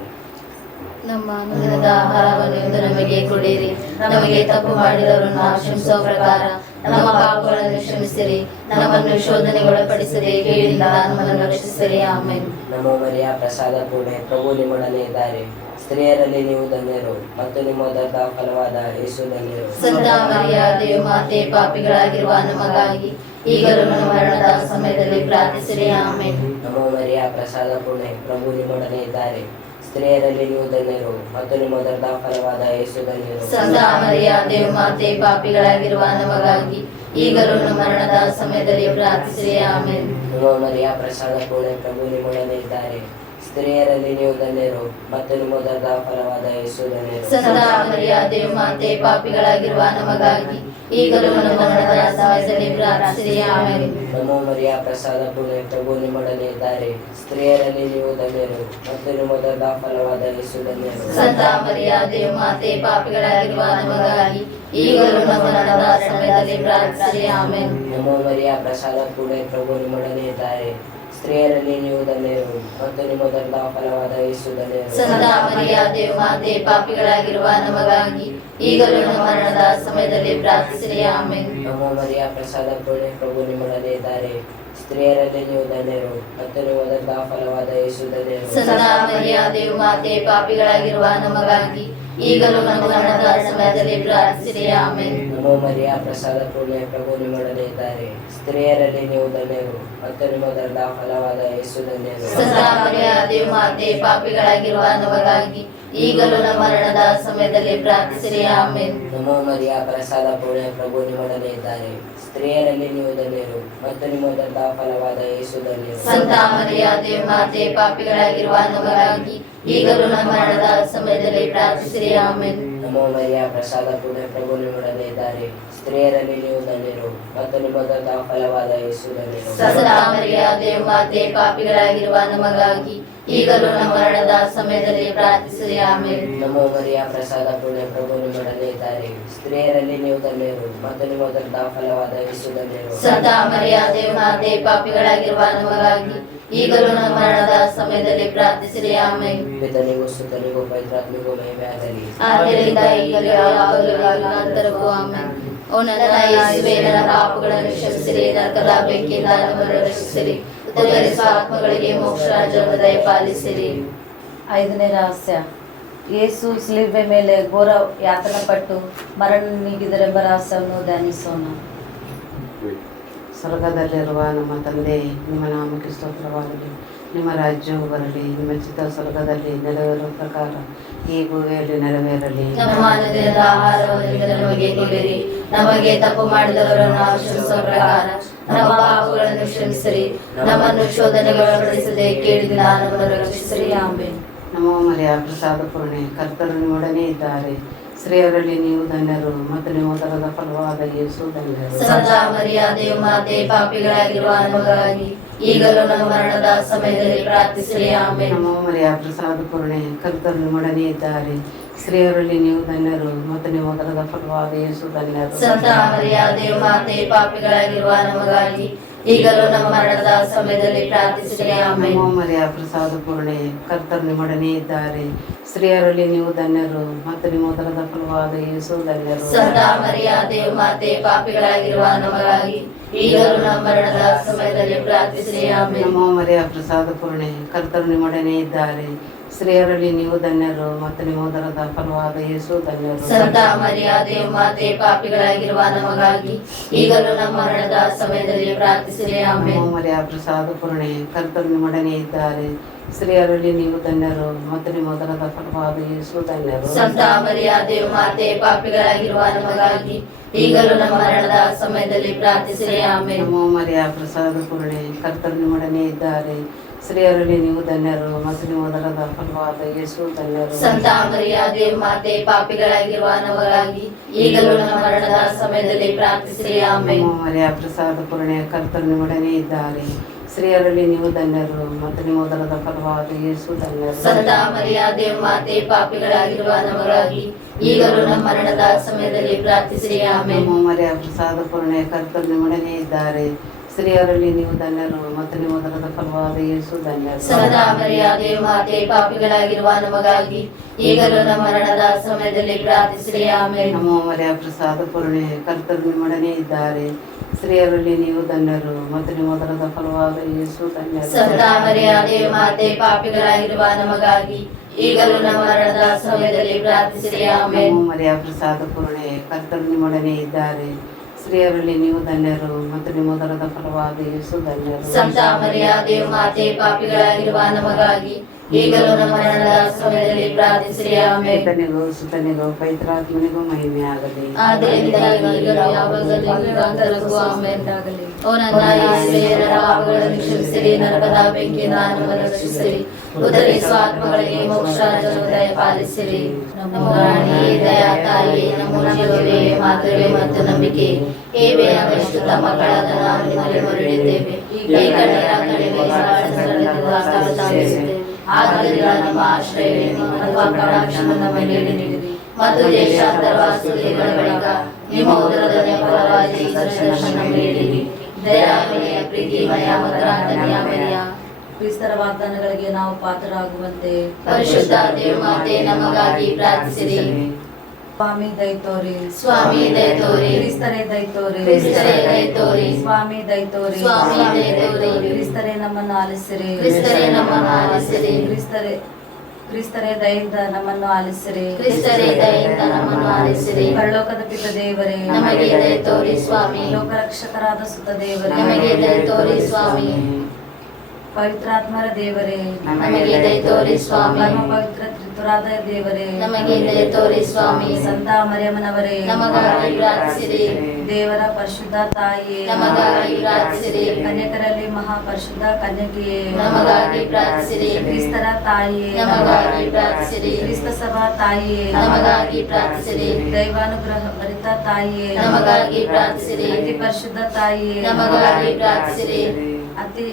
ನಮ್ಮ ಅನುದಿನದ ಆಹಾರವನ್ನು ಇಂದು ನಮಗೆ ಕೊಡಿರಿ. ನಮಗೆ ತಪ್ಪು ಮಾಡಿದವರನ್ನು ನಾವು ಕ್ಷಮಿಸುವ ಪ್ರಕಾರ ನಮ್ಮ ಪಾಪಗಳನ್ನು ಕ್ಷಮಿಸಿರಿ. ನಮ್ಮನ್ನು ಶೋಧನೆಗೊಳಪಡಿಸಿರಿ, ಕೇಳಿಂದ ನಮ್ಮನ್ನು ರಕ್ಷಿಸಿರಿ. ಆಮೆನ್. ನಮೋ ಮರಿಯ, ಪ್ರಸಾದ ಪೂರ್ಣೆ, ಪ್ರಭು ನಿಮ್ಮೊಡನೆ ಇದ್ದಾರೆ. ಸ್ತ್ರೀಯರಲ್ಲಿ ನೀವು ಧನ್ಯರು ಮತ್ತು ನಿಮ್ಮ ಉದರದ ಫಲವಾದ ಯೇಸು ಧನ್ಯರು. ಸಂತ ಮರಿಯಾದೆ ಮಾತೆ, ಪಾಪಿಗಳಾಗಿರುವ ನಮಗಾಗಿ ಈಗಲೂ ನಮ್ಮ ಮರಣದ ಸಮಯದಲ್ಲಿ ಪ್ರಾರ್ಥಿಸಿರಿ. ಆಮೆನ್. ನಮೋ ಮರಿಯ, ಪ್ರಸಾದ ಪೂರ್ಣೆ, ಪ್ರಭು ನಿಮ್ಮೊಡನೆ ಇದ್ದಾರೆ. ಸ್ತ್ರೀಯರಲ್ಲಿ ನೀವು ಧನ್ಯರು ಮತ್ತು ನಿಮ್ಮ ಉದರದ ಫಲವಾದ ಯೇಸು ಧನ್ಯರು. ಸಂತ ಮರಿಯಾದೆ ಮಾತೆ, ಪಾಪಿಗಳಾಗಿರುವ ನಮಗಾಗಿ ಈಗಲೂ ನಮ್ಮ ಮರಣದ ಸಮಯದಲ್ಲಿ ಪ್ರಾರ್ಥಿಸಿರಿ. ಆಮೆನ್. ನಮೋ ಮರಿಯ, ಪ್ರಸಾದ ಪೂರ್ಣೆ, ಪ್ರಭು ನಿಮ್ಮೊಡನೆ ಇದ್ದಾರೆ. ಸ್ತ್ರೀಯರಲ್ಲಿ ನೀವು ಧನ್ಯರು ಮತ್ತು ನಿಮ್ಮ ಉದರದ ಫಲವಾದ ಯೇಸು ಧನ್ಯರು. ಸಂತ ಮರಿಯಾದೆ ಮಾತೆ, ಪಾಪಿಗಳಾಗಿರುವ ನಮಗಾಗಿ ಈಗಲೂ ನಮ್ಮ ಮರಣದ ಸಮಯದಲ್ಲಿ ಪ್ರಾರ್ಥಿಸಿರಿ. ಆಮೆನ್. ನಮೋ ಮರಿಯ, ಪ್ರಸಾದ ಪೂರ್ಣೆ, ಪ್ರಭು ನಿಮ್ಮೊಡನೆ ಇದ್ದಾರೆ. ಸ್ತ್ರೀಯರಲ್ಲಿ ನೀವು ಧನ್ಯರು ಮತ್ತು ನಿಮ್ಮ ಉದರದ ಫಲವಾದ ಯೇಸು ಧನ್ಯರು. ಸಂತ ಮರಿಯಾದೆ ಮಾತೆ, ಪಾಪಿಗಳಾಗಿರುವ ನಮಗಾಗಿ ಈಗಲೂ ನಮ್ಮ ಮರಣದ ಸಮಯದಲ್ಲಿ ಪ್ರಾರ್ಥಿಸಿರಿ. ಆಮೆನ್. ನಮೋ ಮರಿಯ, ಪ್ರಸಾದ ಪೂರ್ಣೆ, ಪ್ರಭು ನಿಮ್ಮೊಡನೆ ಇದ್ದಾರೆ. ಸ್ತ್ರೀಯರಲ್ಲಿ ನೀವು ಧನ್ಯರು ಮತ್ತು ನಿಮ್ಮ ಉದರದ ಫಲವಾದ ಯೇಸು ಧನ್ಯರು. ಸಂತ ಮರಿಯಾದೆ ಮಾತೆ, ಪಾಪಿಗಳಾಗಿರುವ ನಮಗಾಗಿ ಈಗಲೂ ನಮ್ಮ ಮರಣದ ಸಮಯದಲ್ಲಿ ಪ್ರಾರ್ಥಿಸಿರಿ. ಆಮೆನ್. ನಮೋ ಮರಿಯ, ಪ್ರಸಾದ ಪೂರ್ಣೆ, ಪ್ರಭು ನಿಮ್ಮೊಡನೆ ಇದ್ದಾರೆ. ಸ್ತ್ರೀಯರಲ್ಲಿ ನೀವು ಧನ್ಯರು ಮತ್ತು ನಿಮ್ಮ ಉದರದ ಫಲವಾದ ಯೇಸು ಧನ್ಯರು. ಸಂತ ಮರಿಯಾದೆ ಮಾತೆ, ಪಾಪಿಗಳಾಗಿರುವ ನಮಗಾಗಿ ಈಗಲೂ ನಮ್ಮ ಮರಣದ ಸಮಯದಲ್ಲಿ ಪ್ರಾರ್ಥಿಸಿರಿ. ಆಮೆನ್. ನಮೋ ಮರಿಯ, ಪ್ರಸಾದ ಪೂರ್ಣೆ, ಪ್ರಭು ನಿಮ್ಮೊಡನೆ ಇದ್ದಾರೆ. ಸ್ತ್ರೀಯರಲ್ಲಿ ನೀವು ಧನ್ಯರು ಮತ್ತು ನಿಮ್ಮ ಉದರದ ಫಲವಾದ ಯೇಸು ಧನ್ಯರು. ಸಂತ ಮರಿಯಾದೆ ಮಾತೆ, ಪಾಪಿಗಳಾಗಿರುವ ನಮಗಾಗಿ ಈಗಲೂ ನಮ್ಮ ಮರಣದ ಸಮಯದಲ್ಲಿ ಪ್ರಾರ್ಥಿಸಿರಿ. ಆಮೆನ್. ನಮೋ ಮರಿಯ, ಪ್ರಸಾದ ಪೂರ್ಣೆ, ಪ್ರಭು ನಿಮ್ಮೊಡನೆ ಇದ್ದಾರೆ. ಸ್ತ್ರೀಯರಲ್ಲಿ ನೀವು ಧನ್ಯರು ಮತ್ತು ನಿಮ್ಮ ಉದರದ ಫಲವಾದ ಯೇಸು ಧನ್ಯರು. ಸಂತ ಮರಿಯಾದೆ ಮಾತೆ, ಪಾಪಿಗಳಾಗಿರುವ ನಮಗಾಗಿ ಈಗಲೂ ನಮ್ಮ ಮರಣದ ಸಮಯದಲ್ಲಿ ಪ್ರಾರ್ಥಿಸಿರಿ. ಆಮೆನ್. ನಮೋ ಮರಿಯ, ಪ್ರಸಾದ ಪೂರ್ಣೆ, ಪ್ರಭು ನಿಮ್ಮೊಡನೆ ಇದ್ದಾರೆ. ಸ್ತ್ರೀಯರಲ್ಲಿ ನೀವು ಧನ್ಯರು ಮತ್ತು ನಿಮ್ಮ ಉದರದ ಫಲವಾದ ಯೇಸು ಧನ್ಯರು. ಸಂತ ಮರಿಯಾದೆ ಮಾತೆ, ಪಾಪಿಗಳಾಗಿರುವ ನಮಗಾಗಿ ಈಗಲೂ ನಮ್ಮ ಮರಣದ ಸಮಯದಲ್ಲಿ ಪ್ರಾರ್ಥಿಸಿರಿ. ಆಮೆನ್. ನಮೋ ಮರಿಯ, ಪ್ರಸಾದ ಪೂರ್ಣೆ, ಪ್ರಭು ನಿಮ್ಮೊಡನೆ ಇದ್ದಾರೆ. ಸ್ತ್ರೀಯರಲ್ಲಿ ನೀವು ಧನ್ಯರು ಮತ್ತು ನಿಮ್ಮ ಉದರದ ಫಲವಾದ ಯೇಸು ಧನ್ಯರು. ಸಂತ ಮರಿಯಾದೆ ಮಾತೆ, ಪಾಪಿಗಳಾಗಿರುವ ನಮಗಾಗಿ ಈಗಲೂ ನಮ್ಮ ಮರಣದ ಸಮಯದಲ್ಲಿ ಪ್ರಾರ್ಥಿಸಿರಿ ಆಮೆನ್. ಪಿತನಿಗೂ ಸುತನಿಗೂ ಪವಿತ್ರಾತ್ಮನಿಗೂ ಮಹಿಮೆ ಆಗಲಿ. ಆದ್ದರಿಂದ ಈಗಲೂ ಯಾವಾಗಲೂ ಕಾಲಾಂತರಕ್ಕೂ ಆಮೆನ್. ಓ ನನ್ನ ಯೇಸುವೇ, ನನ್ನ ಪಾಪಗಳನ್ನು ಕ್ಷಮಿಸಿರಿ, ನರಕದ ಬೆಂಕಿಯಿಂದ ನಮ್ಮನ್ನು ರಕ್ಷಿಸಿರಿ, ಉದ್ಧರಿಸುವ ಆತ್ಮಗಳಿಗೆ ಮೋಕ್ಷ ರಾಜ್ಯವನ್ನು ದಯಪಾಲಿಸಿರಿ. 5ನೇ ರಹಸ್ಯ, ಯೇಸು ಶಿಲುಬೆ ಮೇಲೆ ಘೋರ ಯಾತನಪಟ್ಟು ಮರಣ ನೀಡಿದರೆಂಬ ರಹಸ್ಯವನ್ನು ಧ್ಯಾನಿಸೋಣ. ಸ್ವರ್ಗದಲ್ಲಿರುವ ನಮ್ಮ ತಂದೆ, ನಿಮ್ಮ ನಾಮಕ್ಕೆ ಸ್ತೋತ್ರವಾಗಲಿ. ನಿಮ್ಮ ರಾಜ್ಯವು ಬರಲಿ. ನಿಮ್ಮ ಚಿತ್ತ ಸ್ವರ್ಗದಲ್ಲಿ ನೆರವೇರುವ ಪ್ರಕಾರ ಈ ಭೂಮಿಯಲ್ಲಿ ನೆರವೇರಲಿ. ನಮ್ಮ ಅನುದಿನದ ಆಹಾರವನ್ನು ಇಂದು ನಮಗೆ ಕೊಡಿರಿ. ನಮಗೆ ತಪ್ಪು ಮಾಡಿದವರನ್ನು ನಾವು ಕ್ಷಮಿಸುವ ಪ್ರಕಾರ ನಮ್ಮ ಪಾಪಗಳನ್ನು ಕ್ಷಮಿಸಿರಿ. ನಮ್ಮನ್ನು ಶೋಧನೆಗೆ ಒಳಪಡಿಸದೆ ಕೇಳಿದಿಂದ ನಮ್ಮನ್ನು ರಕ್ಷಿಸಿರಿ ಆಮೆನ್. ನಮೋ ಮರಿಯ ಪ್ರಸಾದ ಪೂರ್ಣೆ, ಕರ್ತರು ನಿಮ್ಮೊಡನೆ ಇದ್ದಾರೆ. ಸ್ತ್ರೀಯರಲ್ಲಿ ನೀವು ಧನ್ಯರು ಮತ್ತು ನಿಮ್ಮ ಉದರದ ಫಲವಾದ ಯೇಸು ಧನ್ಯರು. ಸಂತ ಮರಿಯಾದೆಯು ಮಾತೆ, ಪಾಪಿಗಳಾಗಿರುವ ನಮಗಾಗಿ ಈಗಲೂ ನಮ್ಮ ಮರಣದ ಸಮಯದಲ್ಲಿ ಪ್ರಾರ್ಥಿಸಿರಿ ಆಮೆನ್. ನಮೋ ಮರಿಯ ಪ್ರಸಾದ ಪೂರ್ಣೆ, ಕರ್ತರು ನಿಮ್ಮೊಡನೆ ಇದ್ದಾರೆ. ಸ್ತ್ರೀಯರಲ್ಲಿ ನೀವು ಧನ್ಯರು ಮತ್ತು ನಿಮ್ಮ ಉದರದ ಫಲವಾದ ಯೇಸು ಧನ್ಯರು. ಸಂತ ಮರಿಯಾದೆಯು ಮಾತೆ, ಪಾಪಿಗಳಾಗಿರುವ ನಮಗಾಗಿ ಈಗಲೂ ನಮ್ಮ ಮರಣದ ಸಮಯದಲ್ಲಿ ಪ್ರಾರ್ಥಿಸಿರಿ ಆಮೆನ್. ನಮೋ ಮರಿಯ ಪ್ರಸಾದ ಪೂರ್ಣೆ, ಕರ್ತರು ನಿಮ್ಮೊಡನೆ ಇದ್ದಾರೆ. ಸ್ತ್ರೀಯರಲ್ಲಿ ನೀವು ಧನ್ಯರು ಮತ್ತು ನಿಮ್ಮ ಉದರದ ಫಲವಾದ ಯೇಸು ಧನ್ಯರು. ಸಂತ ಮರಿಯಾದೆಯು ಮಾತೆ, ಪಾಪಿಗಳಾಗಿರುವ ನಮಗಾಗಿ ಈಗಲೂ ನಮ್ಮ ಮರಣದ ಸಮಯದಲ್ಲಿ ಪ್ರಾರ್ಥಿಸಿರಿ ಆಮೆನ್. ನಮೋ ಮರಿಯ ಪ್ರಸಾದ ಪೂರ್ಣೆ, ಕರ್ತರು ನಿಮ್ಮೊಡನೆ ಇದ್ದಾರೆ. ಸ್ತ್ರೀಯರಲ್ಲಿ ನೀವು ಧನ್ಯರು ಮತ್ತು ನಿಮ್ಮ ಉದರದ ಫಲವಾದ ಯೇಸು ಧನ್ಯರು. ಸಂತ ಮರಿಯಾದೆಯು ಮಾತೆ, ಪಾಪಿಗಳಾಗಿರುವ ನಮಗಾಗಿ ಈಗಲೂ ನಮ್ಮ ಮರಣದ ಸಮಯದಲ್ಲಿ ಪ್ರಾರ್ಥಿಸಿರಿ ಆಮೆನ್. ನಮೋ ಮರಿಯ ಪ್ರಸಾದ ಪೂರ್ಣೆ, ಕರ್ತರು ನಿಮ್ಮೊಡನೆ ಇದ್ದಾರೆ. ಸ್ತ್ರೀಯರಲ್ಲಿ ನೀವು ಧನ್ಯರು ಮತ್ತು ನಿಮ್ಮ ಉದರದ ಫಲವಾದ ಯೇಸು ಧನ್ಯರು. ಸಂತ ಮರಿಯಾದೆಯು ಮಾತೆ, ಪಾಪಿಗಳಾಗಿರುವ ನಮಗಾಗಿ ಈಗಲೂ ನಮ್ಮ ಮರಣದ ಸಮಯದಲ್ಲಿ ಪ್ರಾರ್ಥಿಸಿರಿ ಆಮೆನ್. ನಮೋ ಮರಿಯ ಪ್ರಸಾದ ಪೂರ್ಣೆ, ಕರ್ತರು ನಿಮ್ಮೊಡನೆ ಇದ್ದಾರೆ. ಸ್ತ್ರೀಯರಲ್ಲಿ ನೀವು ಧನ್ಯರು ಮತ್ತು ನಿಮ್ಮ ಉದರದ ಫಲವಾದ ಯೇಸು ಧನ್ಯರು. ಸಂತ ಮರಿಯಾದೆಯು ಮಾತೆ, ಪಾಪಿಗಳಾಗಿರುವ ನಮಗಾಗಿ ಈಗಲೂ ನಮ್ಮ ಮರಣದ ಸಮಯದಲ್ಲಿ ಪ್ರಾರ್ಥಿಸಿರಿ ಆಮೆನ್. ನಮೋ ಮರಿಯ ಪ್ರಸಾದ ಪೂರ್ಣೆ, ಕರ್ತರು ನಿಮ್ಮೊಡನೆ ಇದ್ದಾರೆ. ಸ್ತ್ರೀಯರಲ್ಲಿ ನೀವು ಧನ್ಯರು ಮತ್ತು ನಿಮ್ಮ ಉದರದ ಫಲವಾದ ಯೇಸು ಧನ್ಯರು. ಸಂತ ಮರಿಯಾದೆಯು ಮಾತೆ, ಪಾಪಿಗಳಾಗಿರುವ ನಮಗಾಗಿ ಈಗಲೂ ನಮ್ಮ ಮರಣದ ಸಮಯದಲ್ಲಿ ಪ್ರಾರ್ಥಿಸಿರಿ ಆಮೆನ್. ನಮೋ ಮರಿಯ ಪ್ರಸಾದ ಪೂರ್ಣೆ, ಕರ್ತರು ನಿಮ್ಮೊಡನೆ ಇದ್ದಾರೆ. ಸ್ತ್ರೀಯರಲ್ಲಿ ನೀವು ಧನ್ಯರು ಮತ್ತು ನಿಮ್ಮ ಉದರದ ಫಲವಾದ ಯೇಸು ಧನ್ಯರು. ಸಂತ ಮರಿಯಾದೆಯು ಮಾತೆ, ಪಾಪಿಗಳಾಗಿರುವ ನಮಗಾಗಿ ಈಗಲೂ ನಮ್ಮ ಮರಣದ ಸಮಯದಲ್ಲಿ ಪ್ರಾರ್ಥಿಸಿರಿ ಆಮೆನ್. ನಮೋ ಮರಿಯ ಪ್ರಸಾದ ಪೂರ್ಣೆ, ಕರ್ತರು ನಿಮ್ಮೊಡನೆ ಇದ್ದಾರೆ. ಸ್ತ್ರೀಯರಲ್ಲಿ ನೀವು ಧನ್ಯರು ಮತ್ತು ನಿಮ್ಮ ಉದರದ ಫಲವಾದ ಯೇಸು ಧನ್ಯರು. ಸಂತ ಮರಿಯಾದೆಯು ಮಾತೆ, ಪಾಪಿಗಳಾಗಿರುವ ನಮಗಾಗಿ ಈಗಲೂ ನಮ್ಮ ಮರಣದ ಸಮಯದಲ್ಲಿ ಪ್ರಾರ್ಥಿಸಿರಿ ಆಮೆನ್. ನಮೋ ಮರಿಯ ಪ್ರಸಾದ ಪೂರ್ಣೆ, ಕರ್ತರು ನಿಮ್ಮೊಡನೆ ಇದ್ದಾರೆ. ಸ್ತ್ರೀಯರಲ್ಲಿ ನೀವು ಧನ್ಯರು ಮತ್ತು ನಿಮ್ಮ ಉದರದ ಫಲವಾದ ಯೇಸು ಧನ್ಯರು. ಸಂತ ಮರಿಯಾದೆಯು ಮಾತೆ, ಪಾಪಿಗಳಾಗಿರುವ ನಮಗಾಗಿ ಈಗಲೂ ನಮ್ಮ ಮರಣದ ಸಮಯದಲ್ಲಿ ಪ್ರಾರ್ಥಿಸಿರಿ ಆಮೆನ್. ಪಿತನಿಗೂ ಸುತನಿಗೂ ಪವಿತ್ರಾತ್ಮನಿಗೂ ಮಹಿಮೆ ಆಗಲಿ. ಆದ್ದರಿಂದ ಈಗಲೂ ಯಾವಾಗಲೂ ಯುಗಾಂತರಕ್ಕೂ ಆಮೆನ್. ಓ ನನ್ನ ಯೇಸುವೇ, ನನ್ನ ಪಾಪಗಳನ್ನು ಕ್ಷಮಿಸಿರಿ, ನರಕದ ಬೆಂಕಿಯಿಂದ ನಮ್ಮನ್ನು ರಕ್ಷಿಸಿರಿ, ಉದ್ಧರಿಸುವ ಆತ್ಮಗಳಿಗೆ ಮೋಕ್ಷ ರಾಜ್ಯವನ್ನು ದಯಪಾಲಿಸಿರಿ. ನಮ್ಮ ರಾಣಿಯೇ, ದಯಾ ತಾಯಿಯೇ, ನಮ್ಮ ಜೀವವೇ, ಮಾತೃವೇ ಮತ್ತು ನಂಬಿಕೆ, ಏವೇ ಅದಷ್ಟು ಮಕ್ಕಳಾದ ನಾವು ನಿಮ್ಮಲ್ಲಿ ಮೊರೆಯಿಡುತ್ತೇವೆ. ಈ ಕಣ್ಣೀರ ಕಣಿವೆ ಸ್ಥಳದಲ್ಲಿ ಆದ್ದರಿಂದ ನಮ್ಮ ಆಶ್ರಯವೇ, ನಿಮ್ಮ ಕಟಾಕ್ಷವನ್ನು ನಮ್ಮ ಮೇಲೆ ನೀಡಿರಿ ಮತ್ತು ದೇಶಾಂತರವಾಸುಗಳ ಬಳಿಕ ನಿಮ್ಮ ಉದರದ ಫಲವಾಗಿ ದರ್ಶನ ನೀಡಿರಿ. ದಯಾಮಯ, ಪ್ರೀತಿಮಯ ಮತ್ತು ರಾಧನೆಯ ಮರಿಯ, ಕ್ರಿಸ್ತರ ವಾಗ್ದಾನಗಳಿಗೆ ನಾವು ಪಾತ್ರರಾಗುವಂತೆ ಪರಿಶುದ್ಧ ದೇವಮಾತೆ ನಮಗಾಗಿ ಪ್ರಾರ್ಥಿಸಿರಿ. ಸ್ವಾಮಿ ದಯ ತೋರಿ, ಸ್ವಾಮಿ ದಯ ತೋರಿ, ಕ್ರಿಸ್ತರೇ ದಯ ತೋರಿ, ಕ್ರಿಸ್ತರೇ ದಯ ತೋರಿ, ಸ್ವಾಮಿ ದಯ ತೋರಿ, ಸ್ವಾಮಿ ದಯ ತೋರಿ, ಕ್ರಿಸ್ತರೇ ನಮ್ಮನ್ನು ಆಲಿಸಿರಿ, ಕ್ರಿಸ್ತರೇ ನಮ್ಮನ್ನು ಆಲಿಸಿರಿ, ಕ್ರಿಸ್ತರೇ ದಯೆಯಿಂದ ನಮ್ಮನ್ನು ಆಲಿಸಿರಿ, ಕ್ರಿಸ್ತರೇ ದಯೆಯಿಂದ ನಮ್ಮನ್ನು ಆಲಿಸಿರಿ. ಪರಲೋಕದ ಪಿತ ದೇವರೇ, ನಮಗೆ ದಯ ತೋರಿ ಸ್ವಾಮಿ. ಲೋಕರಕ್ಷಕರಾದ ಸುತ ದೇವರೇ, ನಮಗೆ ದಯ ತೋರಿ ಸ್ವಾಮಿ. ಪವಿತ್ರಾತ್ಮರ ದೇವರೇ, ನಮಗೆ ದಯ ತೋರಿ ಸ್ವಾಮಿ. ಪರಮ ಪವಿತ್ರ ತ್ರಿತುರಾದ ದೇವರೇ, ನಮಗೆ ದಯ ತೋರಿ ಸ್ವಾಮಿ. ಸಂತ ಮರಿಯಮ್ಮನವರೇ, ನಮಗಾಗಿ ಪ್ರಾರ್ಥಿಸಿರಿ. ದೇವರ ಪರಿಶುದ್ಧ ತಾಯಿಯೇ, ನಮಗಾಗಿ ಪ್ರಾರ್ಥಿಸಿರಿ. ಕನ್ಯಕರಲ್ಲಿ ಮಹಾಪರಿಶುದ್ಧ ಕನ್ಯಕೆಯೇ, ನಮಗಾಗಿ ಪ್ರಾರ್ಥಿಸಿರಿ. ಕ್ರಿಸ್ತರ ತಾಯಿಯೇ, ನಮಗಾಗಿ ಪ್ರಾರ್ಥಿಸಿರಿ. ಕ್ರಿಸ್ತ ಸಭಾ ತಾಯಿಯೇ, ನಮಗಾಗಿ ಪ್ರಾರ್ಥಿಸಿರಿ. ದೈವಾನುಗ್ರಹ ಭರಿತ ತಾಯಿಯೇ, ನಮಗಾಗಿ ಪ್ರಾರ್ಥಿಸಿರಿ. ಅತಿ ಪರಿಶುದ್ಧ ತಾಯಿಯೇ, ನಮಗಾಗಿ ಪ್ರಾರ್ಥಿಸಿರಿ. ಅತಿ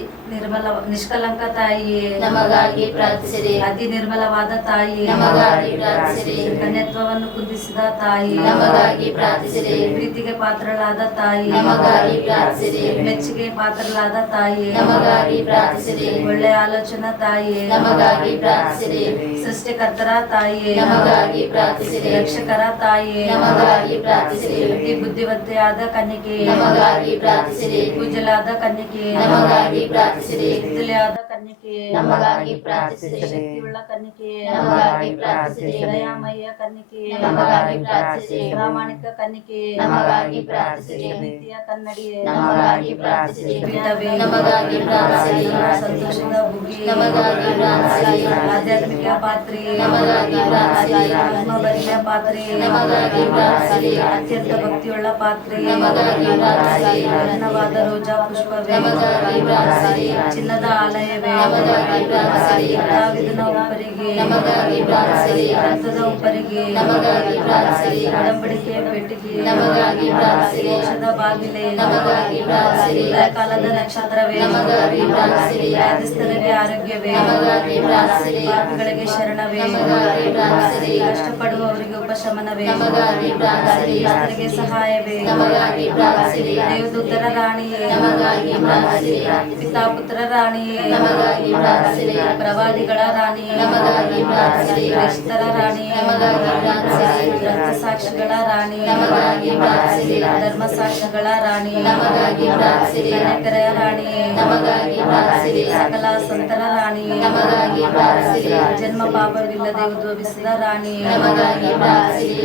ನಿಷ್ಕಲಂಕ ತಾಯಿಯೇ, ನಮಗಾಗಿ ಪ್ರಾರ್ಥಿಸಿರಿ. ಅತಿ ನಿರ್ಮಲವಾದ ತಾಯಿಯೇ, ನಮಗಾಗಿ ಪ್ರಾರ್ಥಿಸಿರಿ. ಕನ್ಯತ್ವವನ್ನು ಕುಂದಿಸಿದ ತಾಯಿ, ನಮಗಾಗಿ ಪ್ರಾರ್ಥಿಸಿರಿ. ಪ್ರೀತಿಗೆ ಪಾತ್ರಳಾದ ತಾಯಿ, ನಮಗಾಗಿ ಪ್ರಾರ್ಥಿಸಿರಿ. ಮೆಚ್ಚುಗೆ ಪಾತ್ರಳಾದ ತಾಯಿ, ನಮಗಾಗಿ ಪ್ರಾರ್ಥಿಸಿರಿ. ಒಳ್ಳೆಯ ಆಲೋಚನಾ ತಾಯಿಯೇ, ನಮಗಾಗಿ ಪ್ರಾರ್ಥಿಸಿರಿ. ಸೃಷ್ಟಿಕರ್ತರ ತಾಯಿಯೇ, ನಮಗಾಗಿ ಪ್ರಾರ್ಥಿಸಿರಿ. ರಕ್ಷಕರ ತಾಯಿಯೇ, ನಮಗಾಗಿ ಪ್ರಾರ್ಥಿಸಿರಿ. ಅತಿ ಬುದ್ಧಿವಂತೆಯಾದ ಕನ್ಯಕೆಯೇ, ನಮಗಾಗಿ ಪ್ರಾರ್ಥಿಸಿರಿ. ಪೂಜಲಾದ ಕನ್ಯಕೆಯೇ, ನಮಗಾಗಿ ಪ್ರಾರ್ಥಿಸಿರಿ. ವಿದ್ಯುಲೆಯಾದ ಕನ್ಯಕೆಯೇ, ನಮಗಾಗಿ ಪ್ರಾರ್ಥಿಸಿರಿ. ಶಕ್ತಿಯುಳ್ಳ ಕನ್ಯಕೆಯೇ, ನಮಗಾಗಿ ಪ್ರಾರ್ಥಿಸಿರಿ. ದಯಾಮಯ್ಯ ಕನ್ಯಕೆಯೇ, ನಮಗಾಗಿ ಪ್ರಾರ್ಥಿಸಿರಿ. ಪ್ರಾಮಾಣಿಕ ಕನ್ಯಕೆಯೇ, ನಮಗಾಗಿ ಪ್ರಾರ್ಥಿಸಿರಿ. ಪ್ರೀತಿಯ ಕನ್ನಡಿಯೇ, ನಮಗಾಗಿ ಪ್ರಾರ್ಥಿಸಿರಿ. ಪೀಠವೇ, ನಮಗಾಗಿ ಪ್ರಾರ್ಥಿಸಿರಿ. ಸಂತೋಷದ ಬುಗ್ಗಿ, ನಮಗಾಗಿ ಪ್ರಾರ್ಥಿಸಿರಿ. ಆಧ್ಯಾತ್ಮಿಕ ಪಾತ್ರೆಯೇ, ನಮಗಾಗಿ ಪ್ರಾರ್ಥಿಸಿರಿ. ಆತ್ಮಬಲಿಯ ಪಾತ್ರೆಯೇ, ನಮಗಾಗಿ ಪ್ರಾರ್ಥಿಸಿರಿ. ಅತ್ಯಂತ ಭಕ್ತಿಯುಳ್ಳ ಪಾತ್ರೆಯೇ, ನಮಗಾಗಿ ಪ್ರಾರ್ಥಿಸಿರಿ. ರತ್ನವಾದ ರೋಜಾ ಪುಷ್ಪವೇ, ನಮಗಾಗಿ ಪ್ರಾರ್ಥಿಸಿರಿ. ಚಿನ್ನದ ಆಲಯವೇ, ನಮಗಾಗಿ ಪ್ರಾರ್ಥಿಸಿರಿ. ದಾವೀದನ ಉಪ್ಪರಿಗೆ, ನಮಗಾಗಿ ಪ್ರಾರ್ಥಿಸಿರಿ. ರಕ್ತದ ಉಪ್ಪರಿಗೆ, ನಮಗಾಗಿ ಪ್ರಾರ್ಥಿಸಿರಿ. ಒಡಂಬಡಿಕೆಯ ಪೆಟ್ಟಿಗೆ, ನಮಗಾಗಿ ಪ್ರಾರ್ಥಿಸಿರಿ. ಮೋಕ್ಷದ ಬಾಗಿಲೇ, ನಮಗಾಗಿ ಪ್ರಾರ್ಥಿಸಿರಿ. ಕಾಲದ ನಕ್ಷತ್ರವೇ, ನಮಗಾಗಿ ಪ್ರಾರ್ಥಿಸಿರಿ. ವ್ಯಾಧಿಸ್ಥರಿಗೆ ಆರೋಗ್ಯವೇ, ನಮಗಾಗಿ ಪ್ರಾರ್ಥಿಸಿರಿ. ಪಾಪಿಗಳಿಗೆ ಶರಣವೇ, ನಮಗಾಗಿ ಪ್ರಾರ್ಥಿಸಿರಿ. ಕಷ್ಟಪಡುವವರಿಗೆ ಉಪಶಮನವೇ, ನಮಗಾಗಿ ಪ್ರಾರ್ಥಿಸಿರಿ. ಕ್ರೈಸ್ತರಿಗೆ ಸಹಾಯವೇ, ನಮಗಾಗಿ ಪ್ರಾರ್ಥಿಸಿರಿ. ದೇವದೂತರ ರಾಣಿಯೇ, ನಮಗಾಗಿ ಪ್ರಾರ್ಥಿಸಿರಿ. ಪಿತಾಪುತ್ರ ರಾಣಿಯೇ, ನಮಗಾಗಿ ಪ್ರಾರ್ಥಿಸಿರಿ. ಪ್ರವಾದಿಗಳ ರಾಣಿಯೇ, ನಮಗಾಗಿ ಪ್ರಾರ್ಥಿಸಿರಿ. ಕ್ರೈಸ್ತರ ರಾಣಿಯೇ, ನಮಗಾಗಿ ಪ್ರಾರ್ಥಿಸಿರಿ. ರಕ್ತಸಾಕ್ಷಿಗಳ ರಾಣಿಯೇ, ನಮಗಾಗಿ ಪ್ರಾರ್ಥಿಸಿರಿ. ಧರ್ಮಸಾಕ್ಷಿಗಳ ರಾಣಿಯೇ, ನಮಗಾಗಿ ಪ್ರಾರ್ಥಿಸಿರಿ. ಕನ್ಯಕರ ರಾಣಿಯೇ, ನಮಗಾಗಿ ಪ್ರಾರ್ಥಿಸಿರಿ. ಸಕಲ ಸಂತರ ರಾಣಿಯೇ, ನಮಗಾಗಿ ಪ್ರಾರ್ಥಿಸಿರಿ. ಜನ್ಮ ಪಾಪವಿಲ್ಲದೆ ಉದ್ಭವಿಸಿದ ರಾಣಿಯೇ, ನಮಗಾಗಿ ಪ್ರಾರ್ಥಿಸಿರಿ.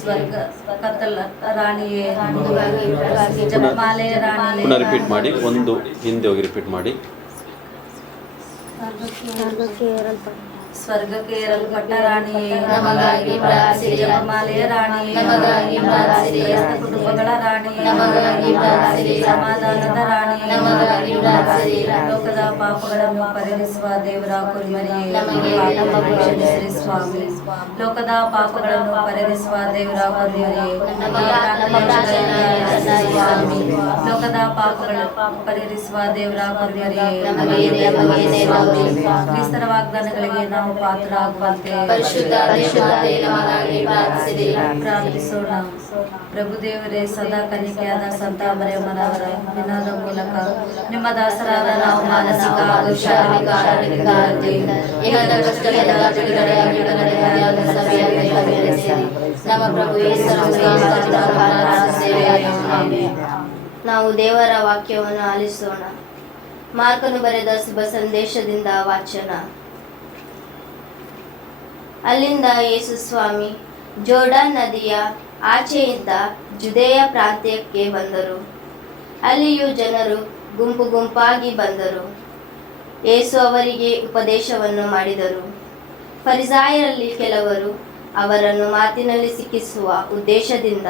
ಸ್ವರ್ಗ ಕತ್ತಲ ರಾಣಿಯೇ, ನಮಗಾಗಿ ಪ್ರಾರ್ಥಿಸಿರಿ. ಜಪಮಾಲೆಯ ರಾಣಿಯೇ, ಪುನಃ ರಿಪೀಟ್ ಮಾಡಿ, ಒಂದು ಹಿಂದೆ ಹೋಗಿ ರಿಪೀಟ್ ಮಾಡಿ. ಸ್ವರ್ಗಕ್ಕೆ ಏರಲ್ಪಟ್ಟ ರಾಣಿಯೇ, ನಮಗಾಗಿ ಪ್ರಾರ್ಥಿಸಿರಿ. ಜಪಮಾಲೆಯ ರಾಣಿಯೇ, ನಮಗಾಗಿ ಪ್ರಾರ್ಥಿಸಿರಿ. ಕ್ರೈಸ್ತ ಕುಟುಂಬಗಳ ರಾಣಿಯೇ, ನಮಗಾಗಿ ಪ್ರಾರ್ಥಿಸಿರಿ. ಸಮಾಧಾನದ ರಾಣಿಯೇ, ನಮಗಾಗಿ ಪ್ರಾರ್ಥಿಸಿರಿ. ಲೋಕದ ಪಾಪಗಳನ್ನು ಪರಿಹರಿಸುವ ದೇವರ ಕುರಿಮರಿಯೇ, ನಮಗೆ ಪಾಪಗಳನ್ನು ಕ್ಷಮಿಸಿರಿ ಸ್ವಾಮಿ. ಲೋಕದ ಪಾಪಗಳನ್ನು ಪರಿಹರಿಸುವ ದೇವರ ಕುರಿಮರಿಯೇ, ನಮ್ಮ ಪ್ರಾರ್ಥನೆಯನ್ನು ಸ್ವಾಮಿ. ಲೋಕದ ಪಾಪಗಳನ್ನು ಪರಿಹರಿಸುವ ದೇವರ ಕುರಿಮರಿಯೇ, ನಮಗೆ ದೇವರೇ, ಕ್ರಿಸ್ತರ ವಾಗ್ದಾನಗಳಿಗೆ ನಾವು ಪಾತ್ರರಾಗುವಂತೆ ಪರಿಶುದ್ಧ ದೇವಮಾತೆ ನಮಗಾಗಿ ಪ್ರಾರ್ಥಿಸಿರಿ. ಪ್ರಾರ್ಥಿಸೋಣ. ಪ್ರಭು ದೇವರೇ, ಸದಾ ಕನ್ಯಕೆಯಾದ ಸಂತ ಮರಿಯಮ್ಮನವರ ವಿನೋದ ಮೂಲಕ ನಿಮ್ಮ ದಾಸರಾದ ನಾವು ಮಾನಸಿಕ ಹಾಗೂ ಶಾರೀರಿಕ ಆರೋಗ್ಯದಿಂದ ಇಹದ ಕಷ್ಟದಿಂದ ಬಿಡುಗಡೆಯಾಗಿ ಬಿಡುಗಡೆಯಾದ ಸಭೆಯಲ್ಲಿ ನೆರವೇರಿಸಿರಿ. ನಮ್ಮ ಪ್ರಭು ಯೇಸು ಆಮೆನ್. ನಾವು ದೇವರ ವಾಕ್ಯವನ್ನು ಆಲಿಸೋಣ. ಮಾರ್ಕನು ಬರೆದ ಶುಭ ಸಂದೇಶದಿಂದ ವಾಚನ. ಅಲ್ಲಿಂದ ಯೇಸು ಸ್ವಾಮಿ ಜೋರ್ಡಾನ್ ನದಿಯ ಆಚೆಯಿಂದ ಜುದೇಯ ಪ್ರಾಂತ್ಯಕ್ಕೆ ಬಂದರು. ಅಲ್ಲಿಯೂ ಜನರು ಗುಂಪು ಗುಂಪಾಗಿ ಬಂದರು. ಯೇಸು ಅವರಿಗೆ ಉಪದೇಶವನ್ನು ಮಾಡಿದರು. ಫರಿಸಾಯರಲ್ಲಿ ಕೆಲವರು ಅವರನ್ನು ಮಾತಿನಲ್ಲಿ ಸಿಕ್ಕಿಸುವ ಉದ್ದೇಶದಿಂದ,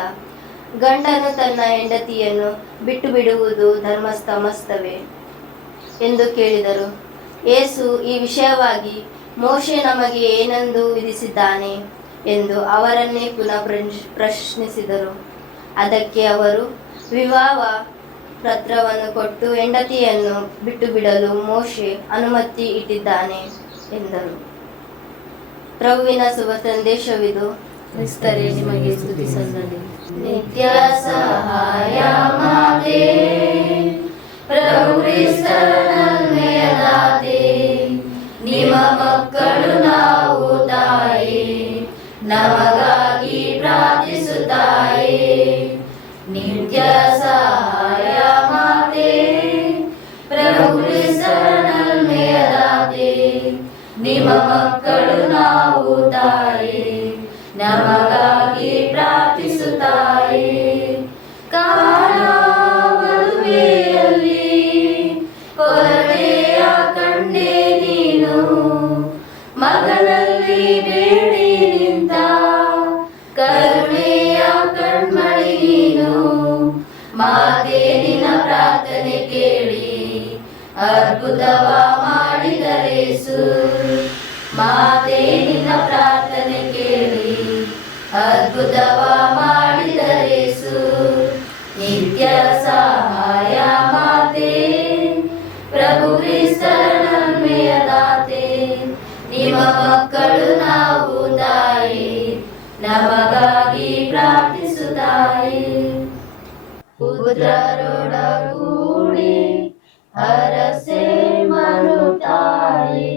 ಗಂಡನು ತನ್ನ ಹೆಂಡತಿಯನ್ನು ಬಿಟ್ಟು ಬಿಡುವುದು ಧರ್ಮಸ್ತಮಸ್ತವೇ ಎಂದು ಕೇಳಿದರು. ಯೇಸು ಈ ವಿಷಯವಾಗಿ ಮೋಶೆ ನಮಗೆ ಏನೆಂದು ವಿಧಿಸಿದ್ದಾನೆ ಎಂದು ಅವರನ್ನೇ ಪುನಃ ಪ್ರಶ್ನಿಸಿದರು. ಅದಕ್ಕೆ ಅವರು, ವಿವಾಹ ಪತ್ರವನ್ನು ಕೊಟ್ಟು ಹೆಂಡತಿಯನ್ನು ಬಿಟ್ಟು ಬಿಡಲು ಮೋಶೆ ಅನುಮತಿ ಇಟ್ಟಿದ್ದಾನೆ ಎಂದರು. ಪ್ರಭುವಿನ ಶುಭ ಸಂದೇಶವಿದು. ಕ್ರಿಸ್ತರೇ ನಿಮಗೆ ಸ್ತುತಿ ಸಲ್ಲಲಿ. ನಿತ್ಯ ಸಹಾಯ ಮಾತೆ, ಪ್ರಭು ಕ್ರಿಸ್ತನನ್ನೆಯದಾತೆ, ನಿಮ್ಮ ಮಕ್ಕಳು ನಾವು ತಾಯಿ, ನಮಗಾಗಿ ಪ್ರಾರ್ಥಿಸುತ್ತಾಯಿ. ನಿತ್ಯ ಸಹಾಯ ಮಾತೆ, ಪ್ರಭು ಕ್ರಿಸ್ತನನ್ನೆಯದಾತೆ, ನಿಮ್ಮ ಮಕ್ಕಳು ನಾವು ತಾಯಿ, ನಮಗಾಗಿ ಪ್ರಾರ್ಥಿಸುತ್ತಾಯಿ. ಕಾಣುವೆಯಲ್ಲಿ ಕೊರತೆಯ ಕಂಡೆ ನೀನು, ಮಗನಲ್ಲಿ ಬೇಡಿ ನಿಂತ ಕರುಣೆಯ ಕಣ್ಮಣಿ ನೀನು. ಮಾತೆ ನಿನ್ನ ಪ್ರಾರ್ಥನೆ ಕೇಳಿ ಅದ್ಭುತವ ಮಾಡಿದರೇಸು. ಮಾತೆ ನಿನ್ನ ಪ್ರಾರ್ಥನೆ ಕೇಳಿ ಅದ್ಭುತವ ಮಾಡಿದರೇಸು. ನಿತ್ಯ ಸಹಾಯ ಮಾತೆ, ಪುತ್ರರೊಡಗೂಡಿ ಹರಸೆ ಮರುತಾಯಿ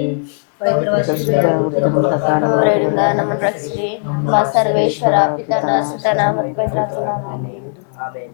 ಅವರಿಂದ ನಮ್ಮನ್ನು ರಕ್ಷಿಸಿ ನಮ್ಮ ಸರ್ವೇಶ್ವರ ಪಿತನ ಸುತನ ಮತ್ತು ಪವಿತ್ರಾತ್ಮನ ನಾಮದಲ್ಲಿ. ಆಮೆನ್.